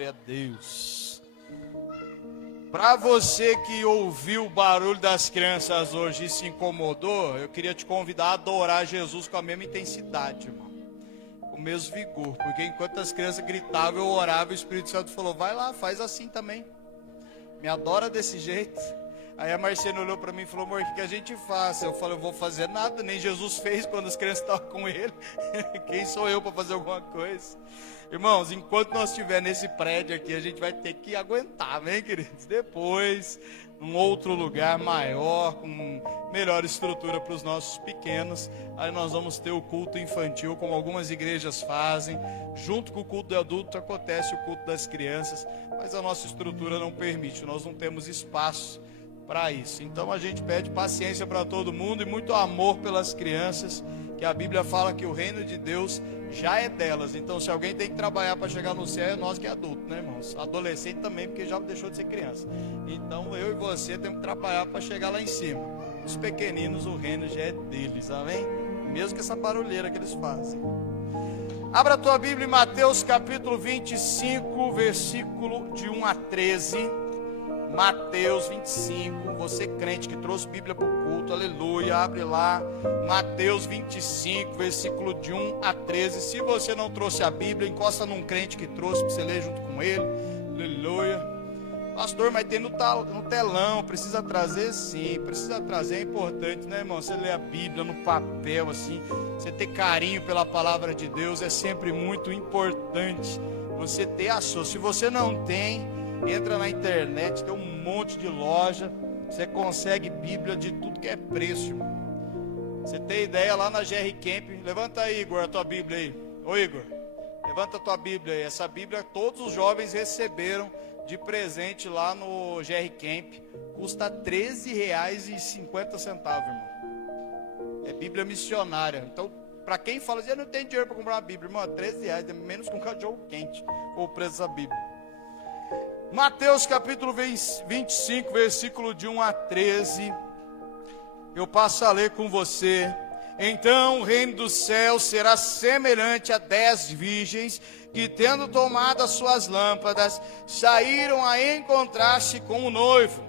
Glória a Deus. Para você que ouviu o barulho das crianças hoje e se incomodou, eu queria te convidar a adorar Jesus com a mesma intensidade, irmão. Com o mesmo vigor. Porque enquanto as crianças gritavam, eu orava, e o Espírito Santo falou, vai lá, faz assim também. Me adora desse jeito. Aí a Marcena olhou para mim e falou, amor, o que a gente faz? Eu falei, eu vou fazer nada, nem Jesus fez quando as crianças estavam com ele. Quem sou eu para fazer alguma coisa? Irmãos, enquanto nós estivermos nesse prédio aqui, a gente vai ter que aguentar, amém, queridos? Depois, num outro lugar maior, com melhor estrutura para os nossos pequenos, aí nós vamos ter o culto infantil, como algumas igrejas fazem. Junto com o culto de adulto acontece o culto das crianças, mas a nossa estrutura não permite, nós não temos espaço para isso. Então a gente pede paciência para todo mundo e muito amor pelas crianças, que a Bíblia fala que o reino de Deus já é delas. Então se alguém tem que trabalhar para chegar no céu, é nós que é adulto, né, irmãos? Adolescente também, porque já deixou de ser criança. Então eu e você temos que trabalhar para chegar lá em cima. Os pequeninos, o reino já é deles, amém? Mesmo que essa barulheira que eles fazem. Abra a tua Bíblia em Mateus capítulo 25, versículo de 1 a 13. Mateus 25, você crente que trouxe Bíblia para o culto, aleluia, abre lá, Mateus 25, versículo de 1 a 13, se você não trouxe a Bíblia, encosta num crente que trouxe, para você ler junto com ele, aleluia. Pastor, mas tem no telão, precisa trazer? Sim, precisa trazer, é importante, né, irmão? Você lê a Bíblia no papel, assim, você ter carinho pela palavra de Deus, é sempre muito importante, você ter a sua. Se você não tem, entra na internet, tem um monte de loja, você consegue Bíblia de tudo que é preço, irmão. Você tem ideia lá na GR Camp, levanta aí, Igor, a tua Bíblia aí. Ô Igor, levanta a tua Bíblia aí. Essa Bíblia todos os jovens receberam de presente lá no GR Camp, custa R$13,50, irmão. É Bíblia missionária. Então, para quem fala assim, eu não tenho dinheiro para comprar uma Bíblia, irmão, R$13, é menos que um cachorro quente, ou o preço dessa Bíblia. Mateus capítulo 25, versículo de 1 a 13, eu passo a ler com você. Então o reino dos céus será semelhante a 10 virgens que, tendo tomado as suas lâmpadas, saíram a encontrar-se com o noivo.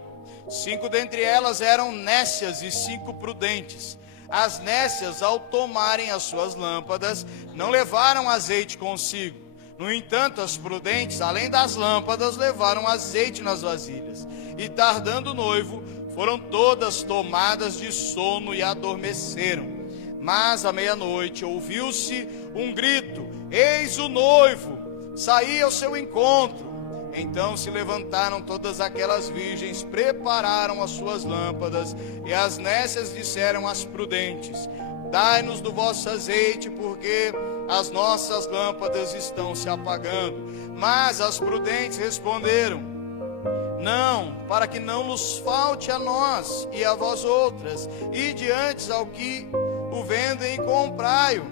5 dentre elas eram nécias e 5 prudentes. As nécias, ao tomarem as suas lâmpadas, não levaram azeite consigo. No entanto, as prudentes, além das lâmpadas, levaram azeite nas vasilhas. E tardando o noivo, foram todas tomadas de sono e adormeceram. Mas à meia-noite ouviu-se um grito: eis o noivo, saí ao seu encontro. Então se levantaram todas aquelas virgens, prepararam as suas lâmpadas, e as nécias disseram às prudentes: dai-nos do vosso azeite, porque as nossas lâmpadas estão se apagando. Mas as prudentes responderam: não, para que não nos falte a nós e a vós outras, ide antes ao que o vendem e comprai-o.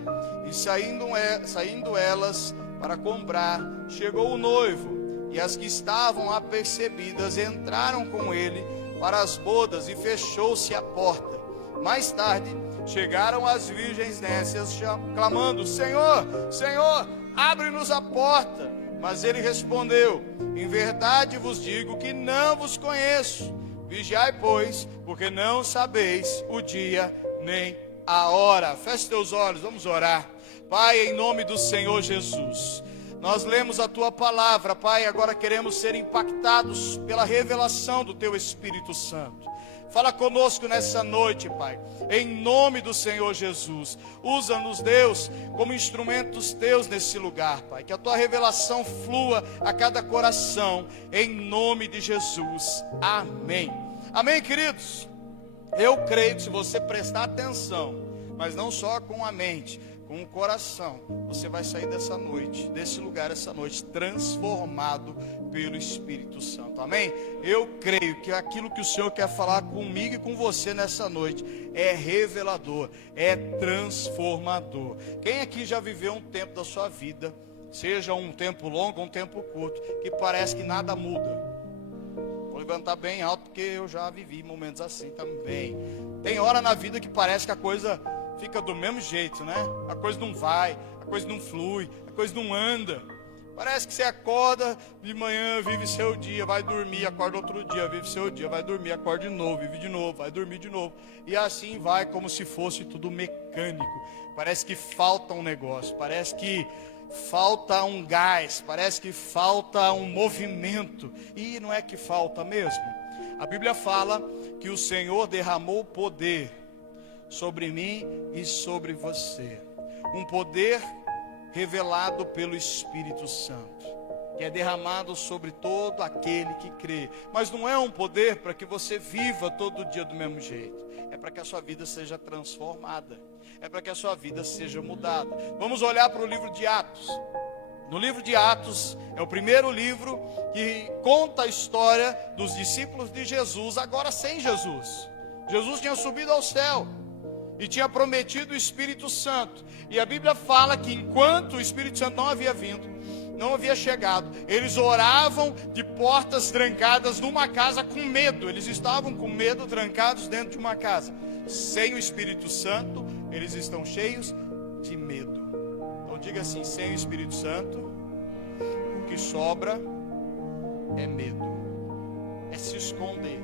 E saindo elas para comprar, chegou o noivo, e as que estavam apercebidas entraram com ele para as bodas, e fechou-se a porta. Mais tarde chegaram as virgens nécias, clamando: Senhor, Senhor, abre-nos a porta. Mas ele respondeu: em verdade vos digo que não vos conheço. Vigiai, pois, porque não sabeis o dia nem a hora. Feche teus olhos, vamos orar. Pai, em nome do Senhor Jesus, nós lemos a tua palavra, Pai, agora queremos ser impactados pela revelação do teu Espírito Santo. Fala conosco nessa noite, Pai, em nome do Senhor Jesus. Usa-nos, Deus, como instrumentos teus nesse lugar, Pai. Que a tua revelação flua a cada coração, em nome de Jesus. Amém. Amém, queridos? Eu creio que se você prestar atenção, mas não só com a mente, com o coração, você vai sair dessa noite, desse lugar essa noite, transformado pelo Espírito Santo, amém? Eu creio que aquilo que o Senhor quer falar comigo e com você nessa noite é revelador, é transformador. Quem aqui já viveu um tempo da sua vida, seja um tempo longo ou um tempo curto, que parece que nada muda? Vou levantar bem alto porque eu já vivi momentos assim também. Tem hora na vida que parece que a coisa fica do mesmo jeito, né? A coisa não vai, a coisa não flui, a coisa não anda. Parece que você acorda de manhã, vive seu dia, vai dormir, acorda outro dia, vive seu dia, vai dormir, acorda de novo, vive de novo, vai dormir de novo. E assim vai, como se fosse tudo mecânico. Parece que falta um negócio, parece que falta um gás, parece que falta um movimento. E não é que falta mesmo. A Bíblia fala que o Senhor derramou poder sobre mim e sobre você. Um poder revelado pelo Espírito Santo, que é derramado sobre todo aquele que crê. Mas não é um poder para que você viva todo dia do mesmo jeito. É para que a sua vida seja transformada. É para que a sua vida seja mudada. Vamos olhar para o livro de Atos. No livro de Atos, é o primeiro livro que conta a história dos discípulos de Jesus, agora sem Jesus. Jesus tinha subido ao céu e tinha prometido o Espírito Santo. E a Bíblia fala que enquanto o Espírito Santo não havia vindo, não havia chegado, eles oravam de portas trancadas numa casa com medo. Eles estavam com medo, trancados dentro de uma casa. Sem o Espírito Santo, eles estão cheios de medo. Então diga assim: sem o Espírito Santo, o que sobra é medo, é se esconder,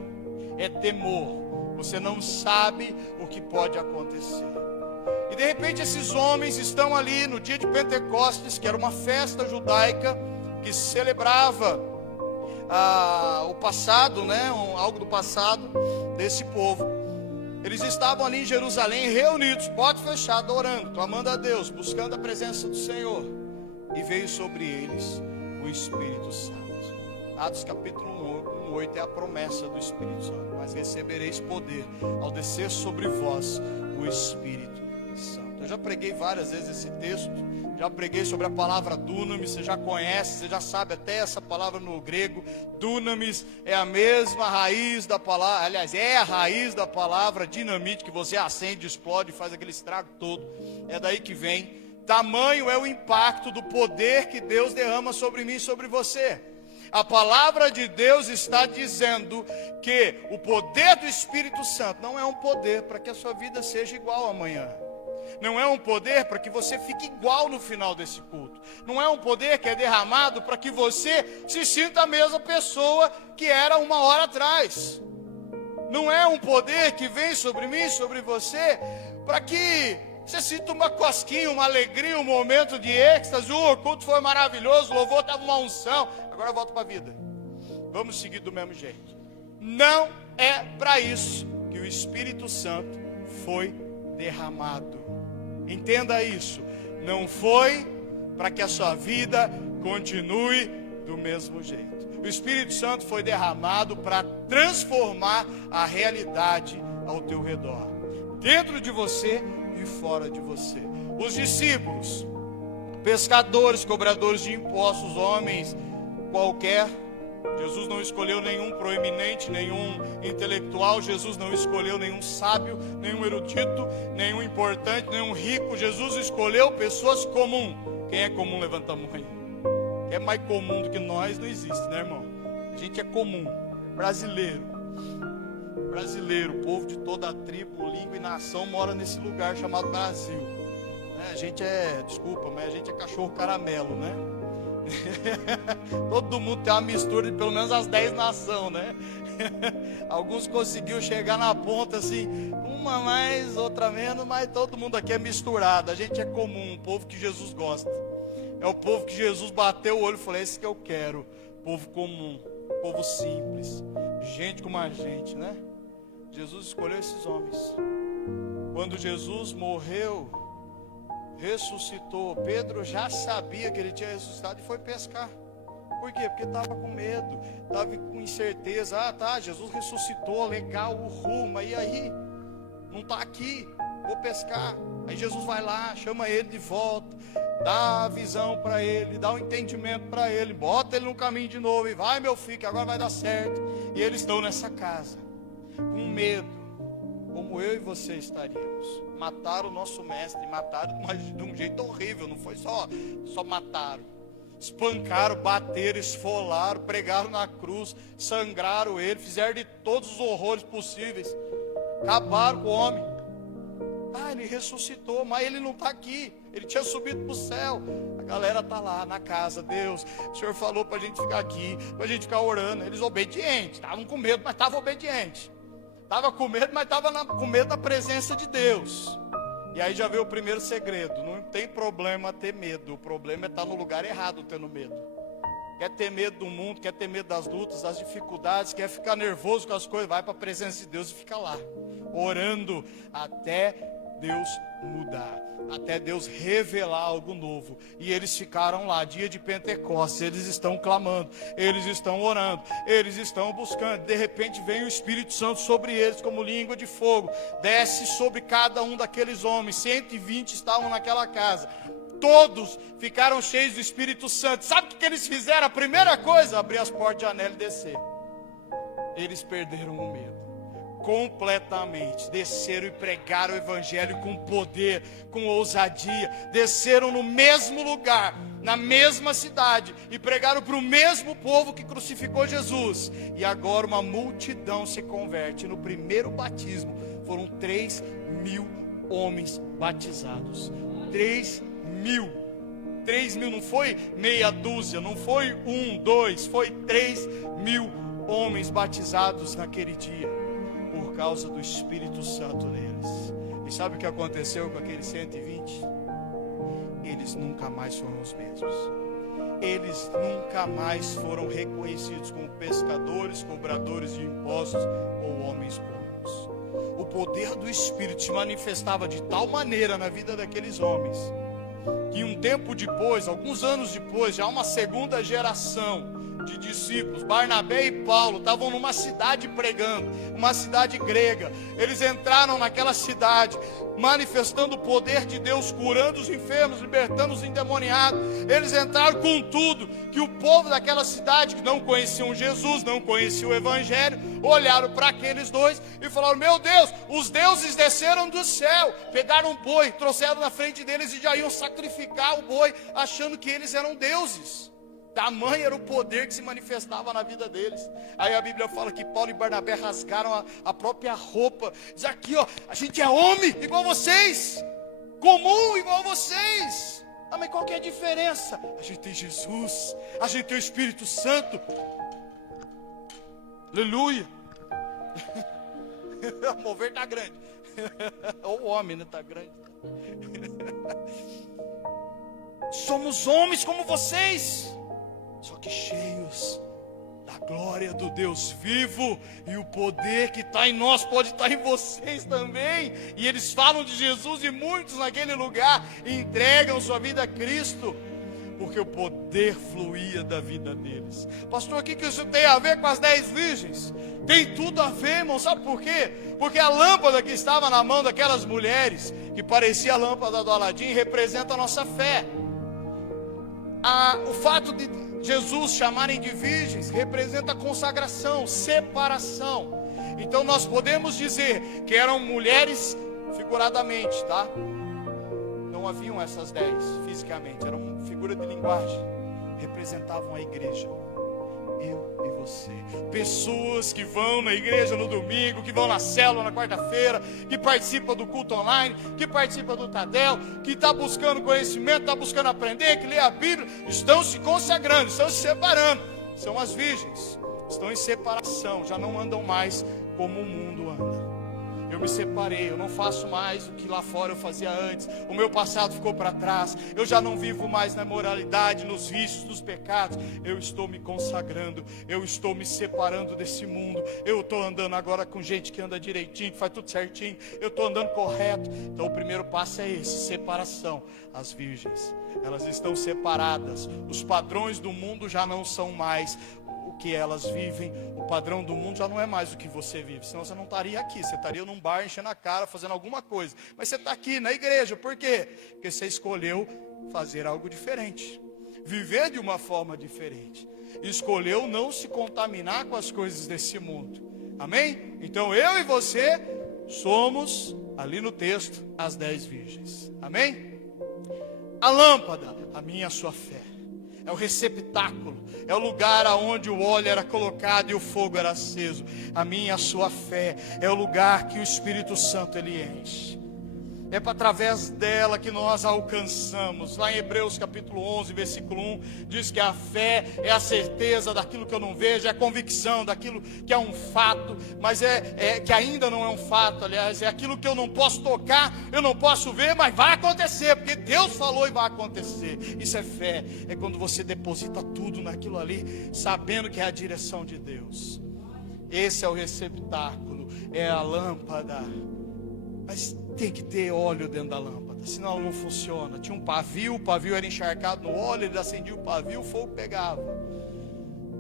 é temor. Você não sabe o que pode acontecer. E de repente esses homens estão ali no dia de Pentecostes, que era uma festa judaica que celebrava o passado, né? Algo do passado desse povo. Eles estavam ali em Jerusalém, reunidos, porta fechada, orando, clamando a Deus, buscando a presença do Senhor. E veio sobre eles o Espírito Santo. Atos capítulo 1:8 é a promessa do Espírito Santo. Mas recebereis poder ao descer sobre vós o Espírito Santo. Eu já preguei várias vezes esse texto. Já preguei sobre a palavra dunamis. Você já conhece, você já sabe até essa palavra no grego. Dunamis é a mesma raiz da palavra. Aliás, é a raiz da palavra dinamite, que você acende, explode, faz aquele estrago todo. É daí que vem. Tamanho é o impacto do poder que Deus derrama sobre mim e sobre você. A palavra de Deus está dizendo que o poder do Espírito Santo não é um poder para que a sua vida seja igual amanhã. Não é um poder para que você fique igual no final desse culto. Não é um poder que é derramado para que você se sinta a mesma pessoa que era uma hora atrás. Não é um poder que vem sobre mim, sobre você, para que você sinta uma cosquinha, uma alegria, um momento de êxtase. O culto foi maravilhoso, o louvor estava uma unção. Agora eu volto para a vida. Vamos seguir do mesmo jeito. Não é para isso que o Espírito Santo foi derramado. Entenda isso. Não foi para que a sua vida continue do mesmo jeito. O Espírito Santo foi derramado para transformar a realidade ao teu redor, dentro de você e fora de você. Os discípulos, pescadores, cobradores de impostos, homens qualquer. Jesus não escolheu nenhum proeminente, nenhum intelectual. Jesus não escolheu nenhum sábio, nenhum erudito, nenhum importante, nenhum rico. Jesus escolheu pessoas comuns. Quem é comum, levanta a mão aí. Quem é mais comum do que nós não existe, né, irmão? A gente é comum, brasileiro. Brasileiro, povo de toda a tribo, língua e nação mora nesse lugar chamado Brasil. A gente desculpa, mas a gente é cachorro caramelo, né? Todo mundo tem uma mistura de pelo menos as 10 nações, né? Alguns conseguiram chegar na ponta assim, uma mais, outra menos, mas todo mundo aqui é misturado. A gente é comum, um povo que Jesus gosta. É o povo que Jesus bateu o olho e falou: esse que eu quero. Povo comum, povo simples, gente como a gente, né? Jesus escolheu esses homens. Quando Jesus morreu, ressuscitou, Pedro já sabia que ele tinha ressuscitado e foi pescar. Por quê? Porque estava com medo, estava com incerteza. Jesus ressuscitou, legal, mas e aí? Não está aqui, vou pescar. Aí Jesus vai lá, chama ele de volta, dá a visão para ele, dá o entendimento para ele, bota ele no caminho de novo e vai, meu filho, que agora vai dar certo. E eles estão nessa casa, com medo, como eu e você estaríamos. Mataram o nosso mestre, mataram de um jeito horrível, não foi só mataram. Espancaram, bateram, esfolaram, pregaram na cruz, sangraram ele, fizeram de todos os horrores possíveis. Acabaram com o homem. ele ressuscitou, mas ele não está aqui. Ele tinha subido para o céu. A galera está lá na casa. Deus, o Senhor falou para a gente ficar aqui, para a gente ficar orando. Eles obedientes, estavam com medo, mas estavam obedientes. Estava com medo, mas estava com medo da presença de Deus. E aí já veio o primeiro segredo. Não tem problema ter medo. O problema é estar no lugar errado tendo medo. Quer ter medo do mundo, quer ter medo das lutas, das dificuldades, quer ficar nervoso com as coisas, vai para a presença de Deus e fica lá, orando até Deus mudar, até Deus revelar algo novo. E eles ficaram lá, dia de Pentecostes, eles estão clamando, eles estão orando, eles estão buscando. De repente vem o Espírito Santo sobre eles como língua de fogo, desce sobre cada um daqueles homens. 120 estavam naquela casa. Todos ficaram cheios do Espírito Santo. Sabe o que eles fizeram? A primeira coisa, abrir as portas de janela e descer. Eles perderam o medo completamente. Desceram e pregaram o Evangelho com poder, com ousadia. Desceram no mesmo lugar, na mesma cidade, e pregaram para o mesmo povo que crucificou Jesus. E agora uma multidão se converte. No primeiro batismo foram 3.000 homens batizados. 3.000, não foi meia dúzia, não foi 1, 2, foi 3.000 homens batizados naquele dia, por causa do Espírito Santo neles. E sabe o que aconteceu com aqueles 120? Eles nunca mais foram os mesmos. Eles nunca mais foram reconhecidos como pescadores, cobradores de impostos ou homens comuns. O poder do Espírito se manifestava de tal maneira na vida daqueles homens, que um tempo depois, alguns anos depois, já uma segunda geração de discípulos, Barnabé e Paulo, estavam numa cidade pregando, uma cidade grega. Eles entraram naquela cidade, manifestando o poder de Deus, curando os enfermos, libertando os endemoniados. Eles entraram com tudo, que o povo daquela cidade, que não conheciam Jesus, não conheciam o Evangelho, olharam para aqueles dois e falaram: meu Deus, os deuses desceram do céu. Pegaram um boi, trouxeram na frente deles e já iam sacrificar o boi, achando que eles eram deuses. Tamanho era o poder que se manifestava na vida deles. Aí a Bíblia fala que Paulo e Barnabé rasgaram a própria roupa. Diz aqui, ó, a gente é homem igual vocês, comum igual vocês. Ah, mas qual que é a diferença? A gente tem Jesus, a gente tem o Espírito Santo. Aleluia. O mover está grande. Ou o homem, né? Está grande. Somos homens como vocês, só que cheios da glória do Deus vivo, e o poder que está em nós pode estar em vocês também. E eles falam de Jesus, e muitos naquele lugar entregam sua vida a Cristo, porque o poder fluía da vida deles. Pastor, o que isso tem a ver com as 10 virgens? Tem tudo a ver, irmão. Sabe por quê? Porque a lâmpada que estava na mão daquelas mulheres, que parecia a lâmpada do Aladim, representa a nossa fé. O fato de Jesus chamarem de virgens representa consagração, separação. Então nós podemos dizer que eram mulheres figuradamente, tá? Não haviam essas 10 fisicamente, eram figura de linguagem, representavam a igreja. Eu e você, pessoas que vão na igreja no domingo, que vão na célula na quarta-feira, que participam do culto online, que participam do Tadel, que está buscando conhecimento, está buscando aprender, que lê a Bíblia, estão se consagrando, estão se separando. São as virgens, estão em separação, já não andam mais como o mundo anda. Eu me separei, eu não faço mais o que lá fora eu fazia antes. O meu passado ficou para trás. Eu já não vivo mais na imoralidade, nos vícios, nos pecados. Eu estou me consagrando, eu estou me separando desse mundo. Eu estou andando agora com gente que anda direitinho, que faz tudo certinho. Eu estou andando correto. Então o primeiro passo é esse, separação. As virgens, elas estão separadas. Os padrões do mundo já não são mais o que elas vivem. O padrão do mundo já não é mais o que você vive, senão você não estaria aqui, você estaria num bar enchendo a cara, fazendo alguma coisa, mas você está aqui na igreja. Por quê? Porque você escolheu fazer algo diferente, viver de uma forma diferente, escolheu não se contaminar com as coisas desse mundo. Amém? Então eu e você somos, ali no texto, as 10 virgens. Amém? A lâmpada, a minha e a sua fé, é o receptáculo, é o lugar aonde o óleo era colocado e o fogo era aceso. A minha e a sua fé é o lugar que o Espírito Santo ele enche. É através dela que nós alcançamos. Lá em Hebreus capítulo 11, versículo 1, diz que a fé é a certeza daquilo que eu não vejo, é a convicção daquilo que é um fato, mas que ainda não é um fato, aliás, é aquilo que eu não posso tocar, eu não posso ver, mas vai acontecer, porque Deus falou e vai acontecer. Isso é fé, é quando você deposita tudo naquilo ali, sabendo que é a direção de Deus. Esse é o receptáculo, é a lâmpada, mas tem que ter óleo dentro da lâmpada, senão ela não funciona. Tinha um pavio, o pavio era encharcado no óleo, ele acendia o pavio, o fogo pegava.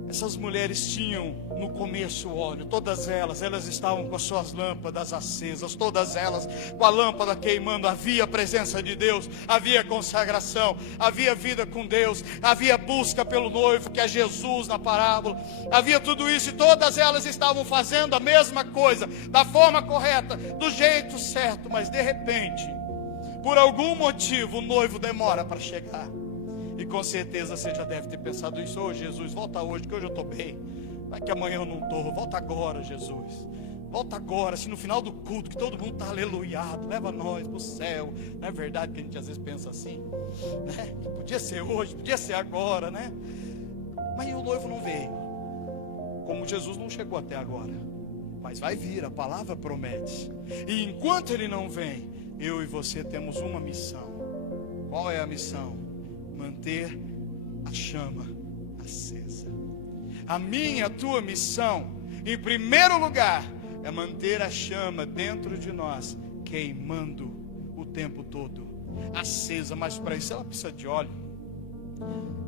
Essas mulheres tinham no começo o óleo, todas elas estavam com as suas lâmpadas acesas, todas elas com a lâmpada queimando. Havia a presença de Deus, havia consagração, havia vida com Deus, havia busca pelo noivo, que é Jesus na parábola, havia tudo isso, e todas elas estavam fazendo a mesma coisa, da forma correta, do jeito certo, mas de repente, por algum motivo, o noivo demora para chegar. E com certeza você já deve ter pensado isso: ô Jesus, volta hoje, que hoje eu estou bem, vai que amanhã eu não estou, volta agora, Jesus, volta agora, se no final do culto, que todo mundo está aleluiado, leva nós para o céu. Não é verdade que a gente às vezes pensa assim, né? Podia ser hoje, podia ser agora, né? Mas o noivo não veio, como Jesus não chegou até agora, mas vai vir, a palavra promete. E enquanto ele não vem, eu e você temos uma missão. Qual é a missão? Manter a chama acesa. A minha, a tua missão, em primeiro lugar, é manter a chama dentro de nós, queimando o tempo todo, acesa. Mas para isso ela precisa de óleo.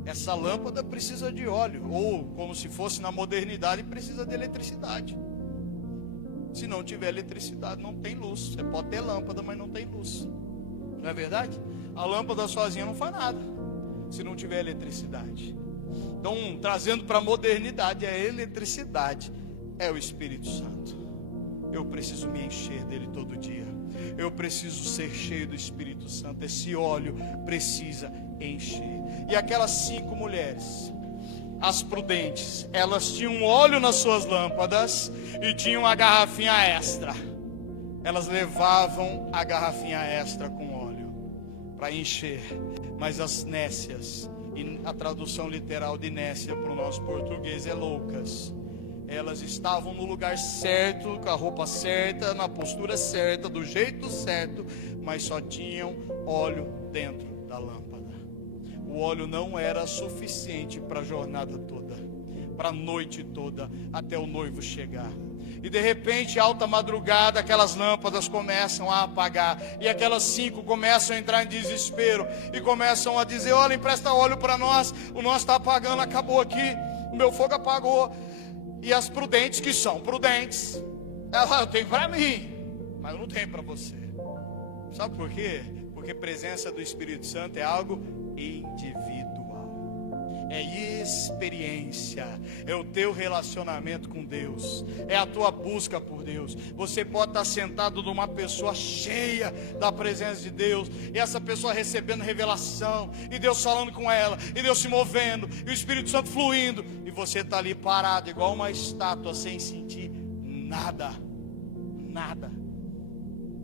Essa lâmpada precisa de óleo, ou como se fosse na modernidade, precisa de eletricidade. Se não tiver eletricidade, não tem luz. Você pode ter lâmpada, mas não tem luz. Não é verdade? A lâmpada sozinha não faz nada se não tiver eletricidade. Então, trazendo para a modernidade, a eletricidade é o Espírito Santo. Eu preciso me encher dele todo dia. Eu preciso ser cheio do Espírito Santo. Esse óleo precisa encher. E aquelas 5 mulheres, as prudentes, elas tinham óleo nas suas lâmpadas e tinham a garrafinha extra. Elas levavam a garrafinha extra com óleo para encher. Mas as nécias, e a tradução literal de nécia para o nosso português é loucas, elas estavam no lugar certo, com a roupa certa, na postura certa, do jeito certo, mas só tinham óleo dentro da lâmpada. O óleo não era suficiente para a jornada toda, para a noite toda, até o noivo chegar. E de repente, alta madrugada, aquelas lâmpadas começam a apagar. E aquelas 5 começam a entrar em desespero. E começam a dizer: olha, empresta óleo para nós. O nosso está apagando, acabou aqui. O meu fogo apagou. E as prudentes, que são prudentes, ela: eu tenho para mim, mas eu não tenho para você. Sabe por quê? Porque a presença do Espírito Santo é algo individual. É experiência, é o teu relacionamento com Deus, é a tua busca por Deus. Você pode estar sentado numa pessoa cheia da presença de Deus, e essa pessoa recebendo revelação, e Deus falando com ela, e Deus se movendo, e o Espírito Santo fluindo, e você está ali parado igual uma estátua, sem sentir nada.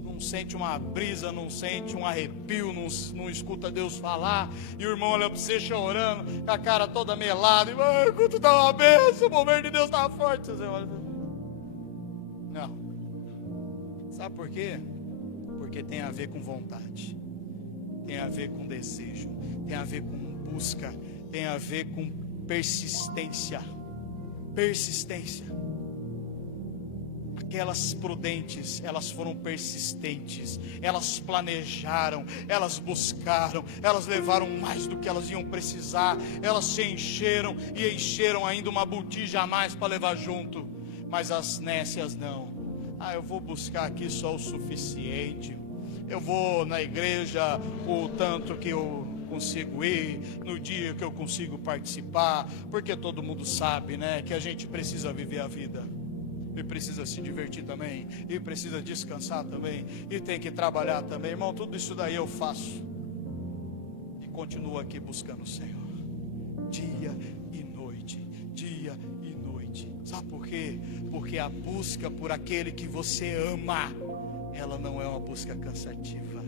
Não sente uma brisa, não sente um arrepio, não escuta Deus falar, e o irmão olha para você chorando, com a cara toda melada, e o culto está uma bênção, o mover de Deus está forte. Você olha, não. Sabe por quê? Porque tem a ver com vontade, tem a ver com desejo, tem a ver com busca, tem a ver com persistência. Aquelas prudentes, elas foram persistentes, elas planejaram, elas buscaram, elas levaram mais do que elas iam precisar, elas se encheram e encheram ainda uma botija a mais para levar junto. Mas as nécias não. Eu vou buscar aqui só o suficiente, eu vou na igreja o tanto que eu consigo ir, no dia que eu consigo participar, porque todo mundo sabe, né, que a gente precisa viver a vida. E precisa se divertir também, e precisa descansar também, e tem que trabalhar também. Irmão, tudo isso daí eu faço, e continuo aqui buscando o Senhor, dia e noite, dia e noite. Sabe por quê? Porque a busca por aquele que você ama, ela não é uma busca cansativa.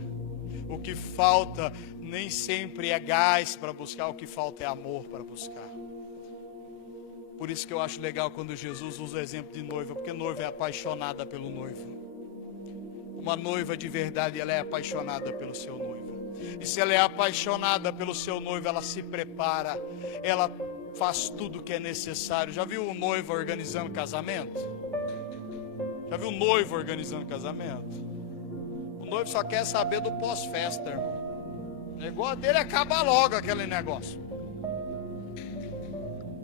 O que falta nem sempre é gás para buscar, o que falta é amor para buscar. Por isso que eu acho legal quando Jesus usa o exemplo de noiva, porque noiva é apaixonada pelo noivo. Uma noiva de verdade, ela é apaixonada pelo seu noivo. E se ela é apaixonada pelo seu noivo, ela se prepara, ela faz tudo o que é necessário. Já viu o noivo organizando casamento? Já viu o noivo organizando casamento? O noivo só quer saber do pós-festa, irmão. O negócio dele é acabar logo aquele negócio.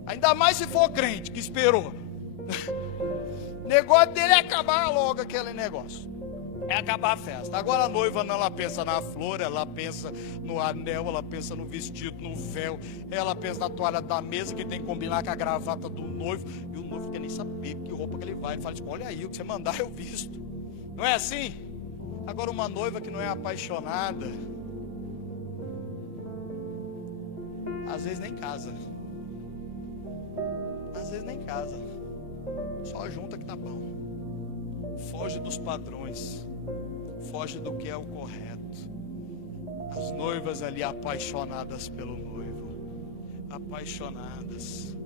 Ainda mais se for crente que esperou. O negócio dele é acabar logo aquele negócio. É acabar a festa. Agora a noiva não, ela pensa na flor, ela pensa no anel, ela pensa no vestido, no véu, ela pensa na toalha da mesa que tem que combinar com a gravata do noivo. E o noivo não quer nem saber que roupa que ele vai. Ele fala, olha aí, o que você mandar eu visto. Não é assim? Agora uma noiva que não é apaixonada, às vezes nem casa. Às vezes nem casa. Só junta que tá bom. Foge dos padrões. Foge do que é o correto. As noivas ali apaixonadas pelo noivo. Apaixonadas.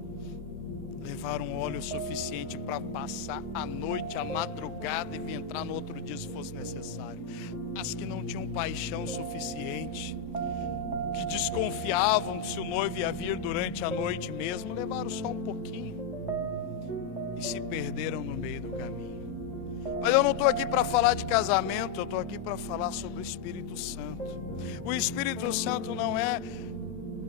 Levaram óleo suficiente para passar a noite, a madrugada e entrar no outro dia se fosse necessário. As que não tinham paixão suficiente, que desconfiavam se o noivo ia vir durante a noite mesmo, levaram só um pouquinho e se perderam no meio do caminho. Mas eu não estou aqui para falar de casamento, eu estou aqui para falar sobre o Espírito Santo. O Espírito Santo não é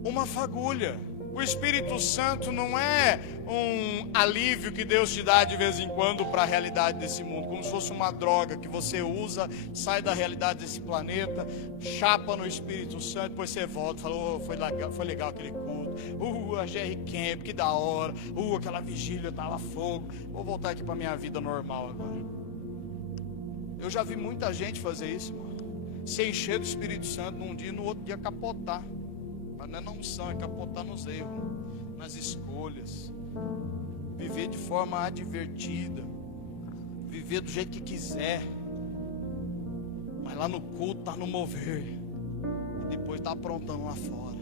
uma fagulha. O Espírito Santo não é um alívio que Deus te dá de vez em quando para a realidade desse mundo, como se fosse uma droga que você usa, sai da realidade desse planeta, chapa no Espírito Santo, depois você volta e fala, oh, foi legal aquele culto, a GR Camp, que da hora, aquela vigília estava fogo, vou voltar aqui para a minha vida normal agora. Eu já vi muita gente fazer isso, mano. Se encher do Espírito Santo num dia e no outro dia capotar. Mas não é na unção, é capotar nos erros, nas escolhas. Viver de forma advertida. Viver do jeito que quiser. Mas lá no culto tá no mover. E depois tá aprontando lá fora.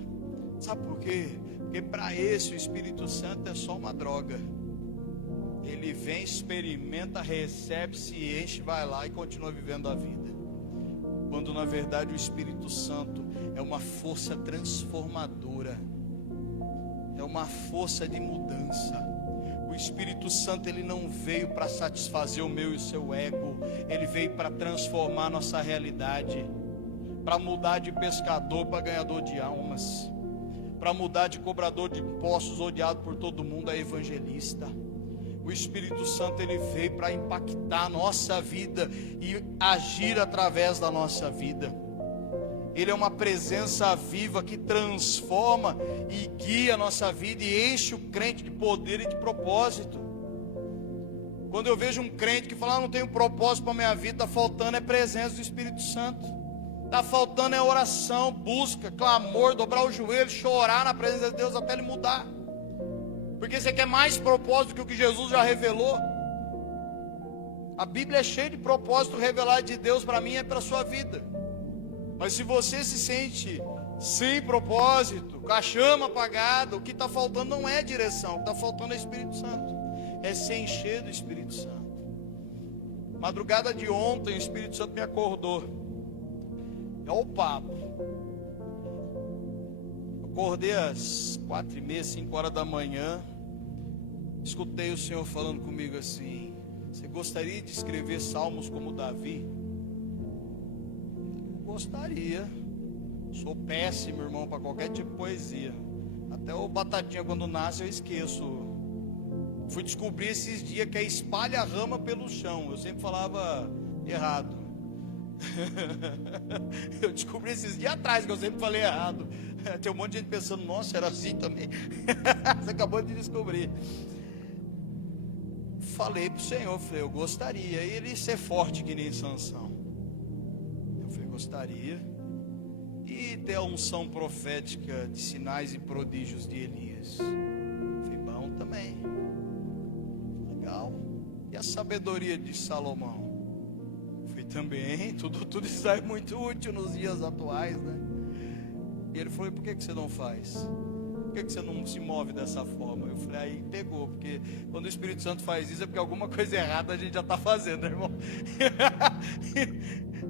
Sabe por quê? Porque para esse o Espírito Santo é só uma droga. Ele vem, experimenta, recebe, se enche, vai lá e continua vivendo a vida. Quando na verdade o Espírito Santo é uma força transformadora. É uma força de mudança. O Espírito Santo, ele não veio para satisfazer o meu e o seu ego. Ele veio para transformar a nossa realidade. Para mudar de pescador para ganhador de almas. Para mudar de cobrador de impostos, odiado por todo mundo, a evangelista. O Espírito Santo, ele veio para impactar a nossa vida e agir através da nossa vida. Ele é uma presença viva que transforma e guia a nossa vida e enche o crente de poder e de propósito. Quando eu vejo um crente que fala, não tenho propósito para a minha vida, está faltando é presença do Espírito Santo. Está faltando é oração, busca, clamor, dobrar o joelho, chorar na presença de Deus até ele mudar. Porque você quer mais propósito que o que Jesus já revelou. A Bíblia é cheia de propósito revelado de Deus para mim e para a sua vida. Mas se você se sente sem propósito, com a chama apagada, o que está faltando não é direção, o que está faltando é Espírito Santo. É se encher do Espírito Santo. Madrugada de ontem o Espírito Santo me acordou. É o papo. Acordei às 4h30, 5 horas da manhã. Escutei o Senhor falando comigo assim: você gostaria de escrever salmos como Davi? Eu gostaria. Sou péssimo, irmão, para qualquer tipo de poesia. Até o Batatinha, quando nasce, eu esqueço. Fui descobrir esses dias que é espalha a rama pelo chão. Eu sempre falava errado. Eu descobri esses dias atrás que eu sempre falei errado. Tem um monte de gente pensando, nossa, era assim também. Você acabou de descobrir. Falei pro Senhor, falei, eu gostaria. E ele ser forte que nem Sansão. Eu falei, gostaria. E ter a unção profética de sinais e prodígios de Elias. Eu falei, bom também. Legal. E a sabedoria de Salomão? Eu falei, falei, também, tudo isso é muito útil nos dias atuais, né? E ele falou, e por que você não faz? Por que você não se move dessa forma? Eu falei, aí pegou, porque quando o Espírito Santo faz isso é porque alguma coisa errada a gente já está fazendo, né, irmão?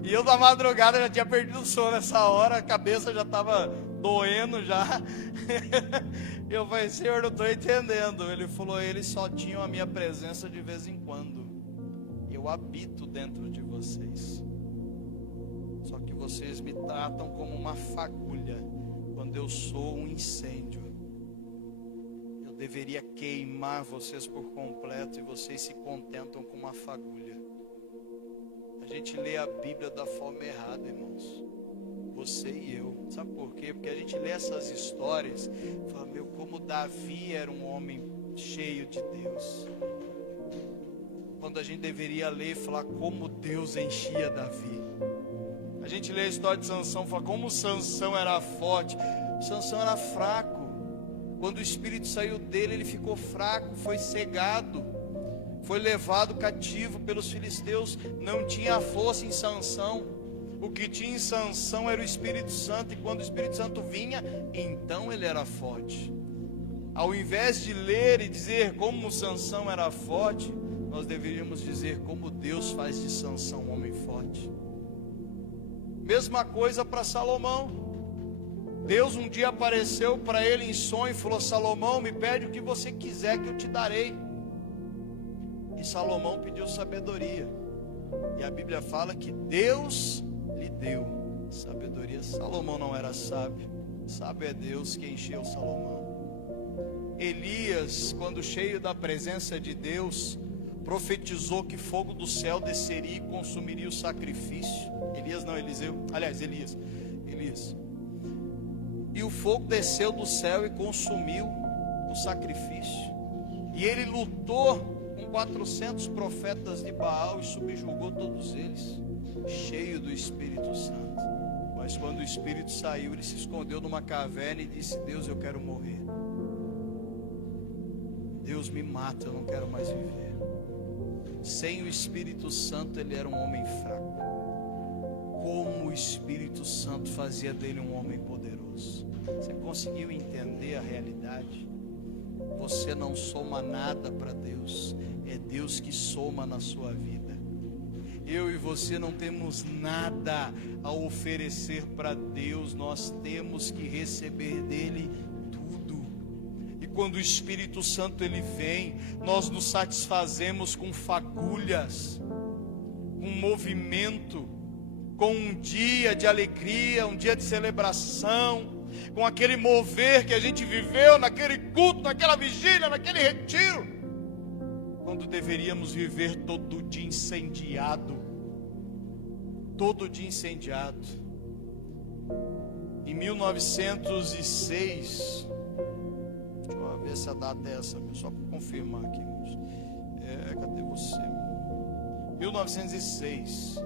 E eu na madrugada já tinha perdido o sono nessa hora, a cabeça já estava doendo já. Eu falei, Senhor, não estou entendendo. Ele falou, eles só tinham a minha presença de vez em quando. Eu habito dentro de vocês. Só que vocês me tratam como uma fagulha, quando eu sou um incêndio. Eu deveria queimar vocês por completo e vocês se contentam com uma fagulha. A gente lê a Bíblia da forma errada, irmãos. Você e eu. Sabe por quê? Porque a gente lê essas histórias e fala, meu, como Davi era um homem cheio de Deus. Quando a gente deveria ler e falar como Deus enchia Davi. A gente lê a história de Sansão e fala como Sansão era forte. Sansão era fraco. Quando o Espírito saiu dele, ele ficou fraco, foi cegado, foi levado cativo pelos filisteus. Não tinha força em Sansão. O que tinha em Sansão era o Espírito Santo. E quando o Espírito Santo vinha, então ele era forte. Ao invés de ler e dizer como Sansão era forte, nós deveríamos dizer como Deus faz de Sansão um homem forte. Mesma coisa para Salomão. Deus um dia apareceu para ele em sonho e falou, Salomão, me pede o que você quiser que eu te darei. E Salomão pediu sabedoria. E a Bíblia fala que Deus lhe deu sabedoria. Salomão não era sábio. Sábio é Deus que encheu Salomão. Elias, quando cheio da presença de Deus, profetizou que fogo do céu desceria e consumiria o sacrifício. Elias. E o fogo desceu do céu e consumiu o sacrifício. E ele lutou com 400 profetas de Baal e subjugou todos eles, cheio do Espírito Santo. Mas quando o Espírito saiu, ele se escondeu numa caverna e disse, Deus, eu quero morrer. Deus me mata, eu não quero mais viver. Sem o Espírito Santo ele era um homem fraco. Como o Espírito Santo fazia dele um homem poderoso. Você conseguiu entender a realidade? Você não soma nada para Deus. É Deus que soma na sua vida. Eu e você não temos nada a oferecer para Deus. Nós temos que receber dele tudo. E quando o Espírito Santo ele vem, nós nos satisfazemos com fagulhas, com movimento, com um dia de alegria, um dia de celebração, com aquele mover que a gente viveu naquele culto, naquela vigília, naquele retiro, quando deveríamos viver todo dia incendiado. Todo dia incendiado. Em 1906, deixa eu ver se a data é essa, só para confirmar aqui, irmãos. Cadê você? 1906,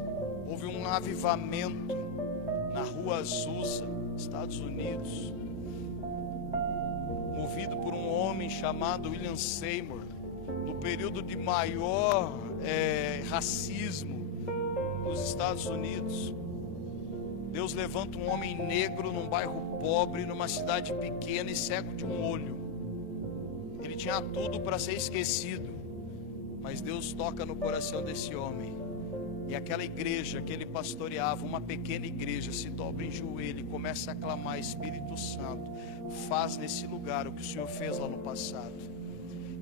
houve um avivamento na Rua Azusa, Estados Unidos, movido por um homem chamado William Seymour, no período de maior racismo nos Estados Unidos. Deus levanta um homem negro num bairro pobre, numa cidade pequena e cego de um olho. Ele tinha tudo para ser esquecido, mas Deus toca no coração desse homem. E aquela igreja que ele pastoreava, uma pequena igreja, se dobra em joelho e começa a clamar, Espírito Santo, faz nesse lugar o que o Senhor fez lá no passado.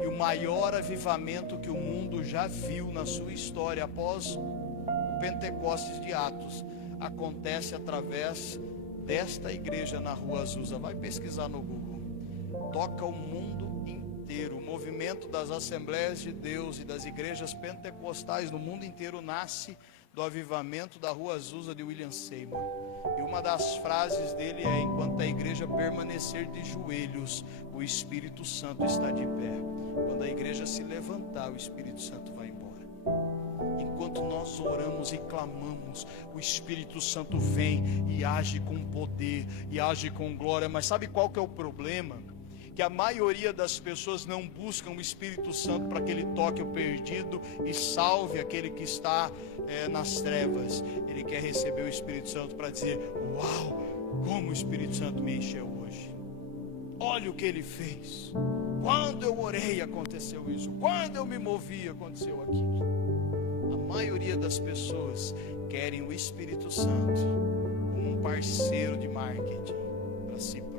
E o maior avivamento que o mundo já viu na sua história após o Pentecostes de Atos acontece através desta igreja na Rua Azusa. Vai pesquisar no Google. Toca o mundo inteiro. O movimento das Assembleias de Deus e das igrejas pentecostais no mundo inteiro nasce do avivamento da Rua Azusa de William Seymour. E uma das frases dele é: enquanto a igreja permanecer de joelhos, o Espírito Santo está de pé. Quando a igreja se levantar, o Espírito Santo vai embora. Enquanto nós oramos e clamamos, o Espírito Santo vem e age com poder, e age com glória. Mas sabe qual que é o problema? que a maioria das pessoas não buscam o Espírito Santo para que ele toque o perdido e salve aquele que está nas trevas. Ele quer receber o Espírito Santo para dizer: uau, como o Espírito Santo me encheu hoje. Olha o que ele fez. Quando eu orei, aconteceu isso. Quando eu me movi, aconteceu aquilo. A maioria das pessoas querem o Espírito Santo como um parceiro de marketing para si próprio.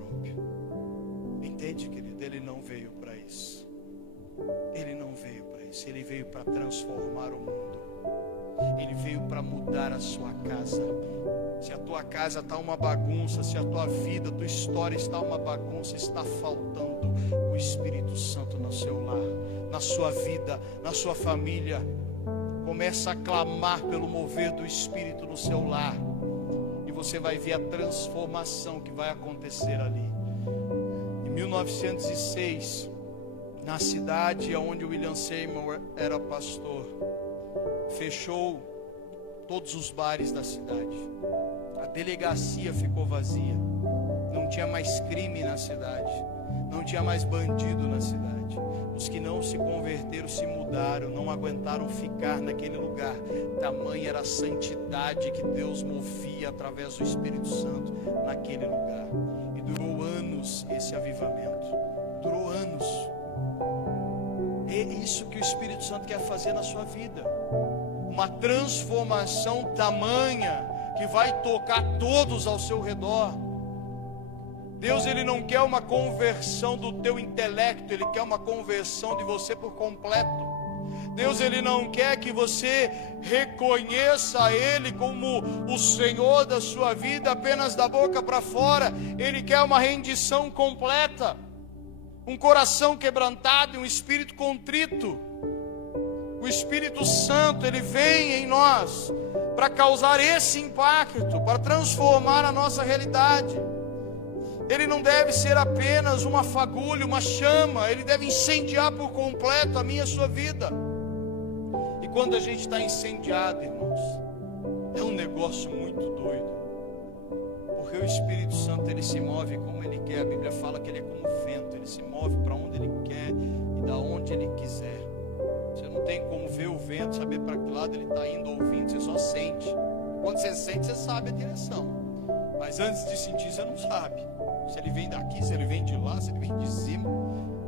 Entende, querido? Ele não veio para isso. Ele não veio para isso. Ele veio para transformar o mundo. Ele veio para mudar a sua casa. Se a tua casa está uma bagunça, se a tua vida, a tua história está uma bagunça, está faltando o Espírito Santo no seu lar, na sua vida, na sua família. Começa a clamar pelo mover do Espírito no seu lar, e você vai ver a transformação que vai acontecer ali. Em 1906, na cidade onde William Seymour era pastor, fechou todos os bares da cidade. A delegacia ficou vazia. Não tinha mais crime na cidade. Não tinha mais bandido na cidade. Os que não se converteram se mudaram, não aguentaram ficar naquele lugar. Tamanha era a santidade que Deus movia através do Espírito Santo naquele lugar. E durou anos esse avivamento. Durou anos. É isso que o Espírito Santo quer fazer na sua vida. Uma transformação tamanha que vai tocar todos ao seu redor. Deus, ele não quer uma conversão do teu intelecto, ele quer uma conversão de você por completo. Deus, ele não quer que você reconheça ele como o Senhor da sua vida apenas da boca para fora. Ele quer uma rendição completa, um coração quebrantado e um espírito contrito. O Espírito Santo, ele vem em nós para causar esse impacto, para transformar a nossa realidade. Ele não deve ser apenas uma fagulha, uma chama. Ele deve incendiar por completo a minha e a sua vida. E quando a gente está incendiado, irmãos, é um negócio muito doido. Porque o Espírito Santo, ele se move como ele quer. A Bíblia fala que ele é como o vento. Ele se move para onde ele quer e da onde ele quiser. Você não tem como ver o vento, saber para que lado ele está indo ou vindo. Você só sente. Quando você sente, você sabe a direção. Mas antes de sentir, você não sabe. Se ele vem daqui, se ele vem de lá, se ele vem de cima.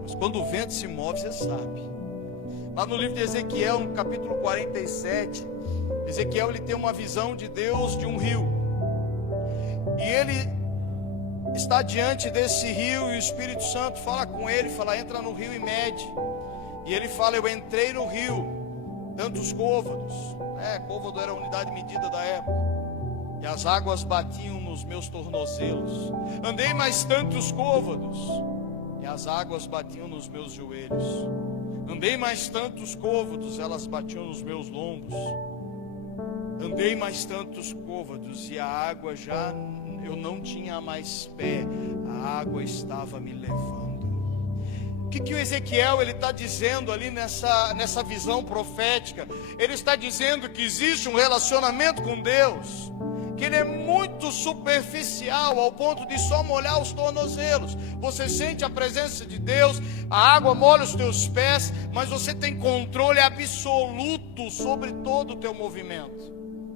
Mas quando o vento se move, você sabe. Lá no livro de Ezequiel, no capítulo 47, Ezequiel, ele tem uma visão de Deus de um rio. E ele está diante desse rio e o Espírito Santo fala com ele, fala: entra no rio e mede. E ele fala: eu entrei no rio, tantos côvados. Côvado era a unidade de medida da época. E as águas batiam nos meus tornozelos. Andei mais tantos côvados, e as águas batiam nos meus joelhos. Andei mais tantos côvados, elas batiam nos meus lombos. Andei mais tantos côvados, e a água já eu não tinha mais pé. A água estava me levando. O que o Ezequiel ele está dizendo ali nessa visão profética? Ele está dizendo que existe um relacionamento com Deus, que ele é muito superficial, ao ponto de só molhar os tornozelos. Você sente a presença de Deus, a água molha os teus pés, mas você tem controle absoluto sobre todo o teu movimento.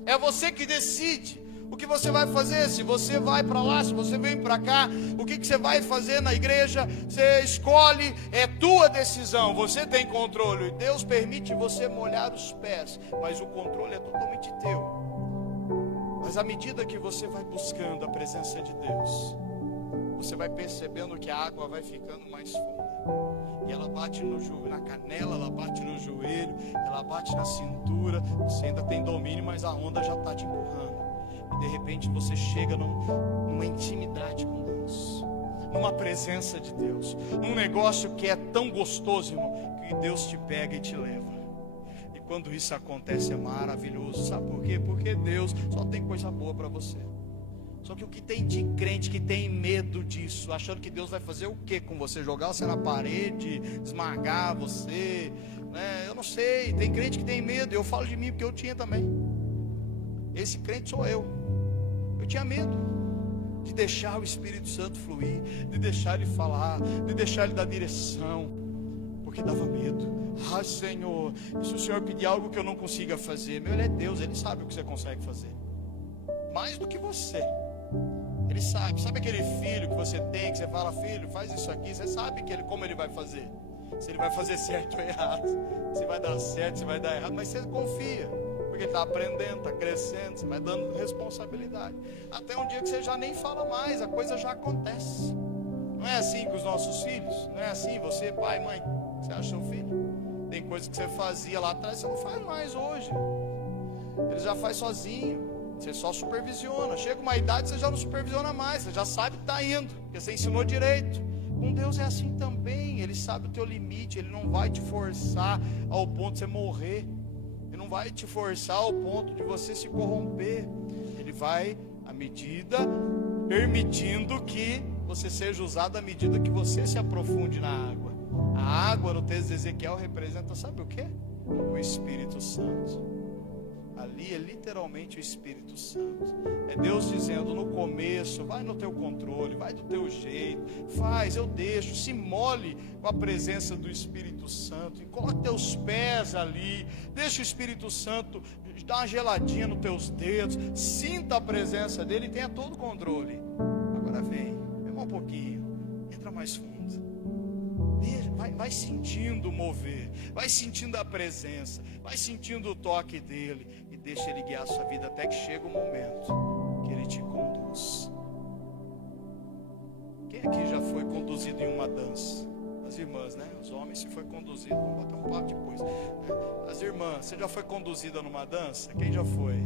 É você que decide o que você vai fazer, se você vai para lá, se você vem para cá, o que você vai fazer na igreja. Você escolhe, é tua decisão, você tem controle. Deus permite você molhar os pés, mas o controle é totalmente teu. Mas à medida que você vai buscando a presença de Deus, você vai percebendo que a água vai ficando mais funda. E ela bate na canela, ela bate no joelho, ela bate na cintura. Você ainda tem domínio, mas a onda já está te empurrando. E de repente você chega numa intimidade com Deus, numa presença de Deus, num negócio que é tão gostoso, irmão, que Deus te pega e te leva. E quando isso acontece é maravilhoso. Sabe por quê? Porque Deus só tem coisa boa para você. Só que o que tem de crente que tem medo disso, achando que Deus vai fazer o que com você? Jogar você na parede, esmagar você, né? Eu não sei, tem crente que tem medo. Eu falo de mim porque eu tinha também. Esse crente sou eu. Eu tinha medo. de deixar o Espírito Santo fluir, de deixar Ele falar, de deixar Ele dar direção, porque dava medo. Ah, Senhor, e se o Senhor pedir algo que eu não consiga fazer? Meu, Ele é Deus, Ele sabe o que você consegue fazer, mais do que você. Ele sabe aquele filho que você tem, que você fala, filho, faz isso aqui, você sabe como ele vai fazer, se ele vai fazer certo ou errado, se vai dar certo, se vai dar errado, mas você confia, porque ele está aprendendo, está crescendo, você vai dando responsabilidade, até um dia que você já nem fala mais, a coisa já acontece. Não é assim com os nossos filhos? Não é assim, você, pai, mãe, você acha seu filho? Tem coisas que você fazia lá atrás, você não faz mais hoje, ele já faz sozinho. Você só supervisiona. Chega uma idade, você já não supervisiona mais, você já sabe que está indo, porque você ensinou direito. Com Deus é assim também. Ele sabe o teu limite. Ele não vai te forçar ao ponto de você morrer. Ele não vai te forçar ao ponto de você se corromper. Ele vai, à medida, permitindo que você seja usado à medida que você se aprofunde na água. A água, no texto de Ezequiel, representa, sabe o quê? O Espírito Santo. Ali é literalmente o Espírito Santo. É Deus dizendo no começo, vai no teu controle, vai do teu jeito, faz, eu deixo, se mole com a presença do Espírito Santo, e coloca teus pés ali, deixa o Espírito Santo dar uma geladinha nos teus dedos, sinta a presença dele e tenha todo o controle. Agora vem um pouquinho, entra mais fundo. Vai sentindo o mover, vai sentindo a presença, vai sentindo o toque dele, e deixa ele guiar a sua vida até que chega o momento que ele te conduz. Quem aqui já foi conduzido em uma dança? As irmãs, né? Os homens se foi conduzido, vamos bater um papo depois. As irmãs, você já foi conduzida numa dança? Quem já foi?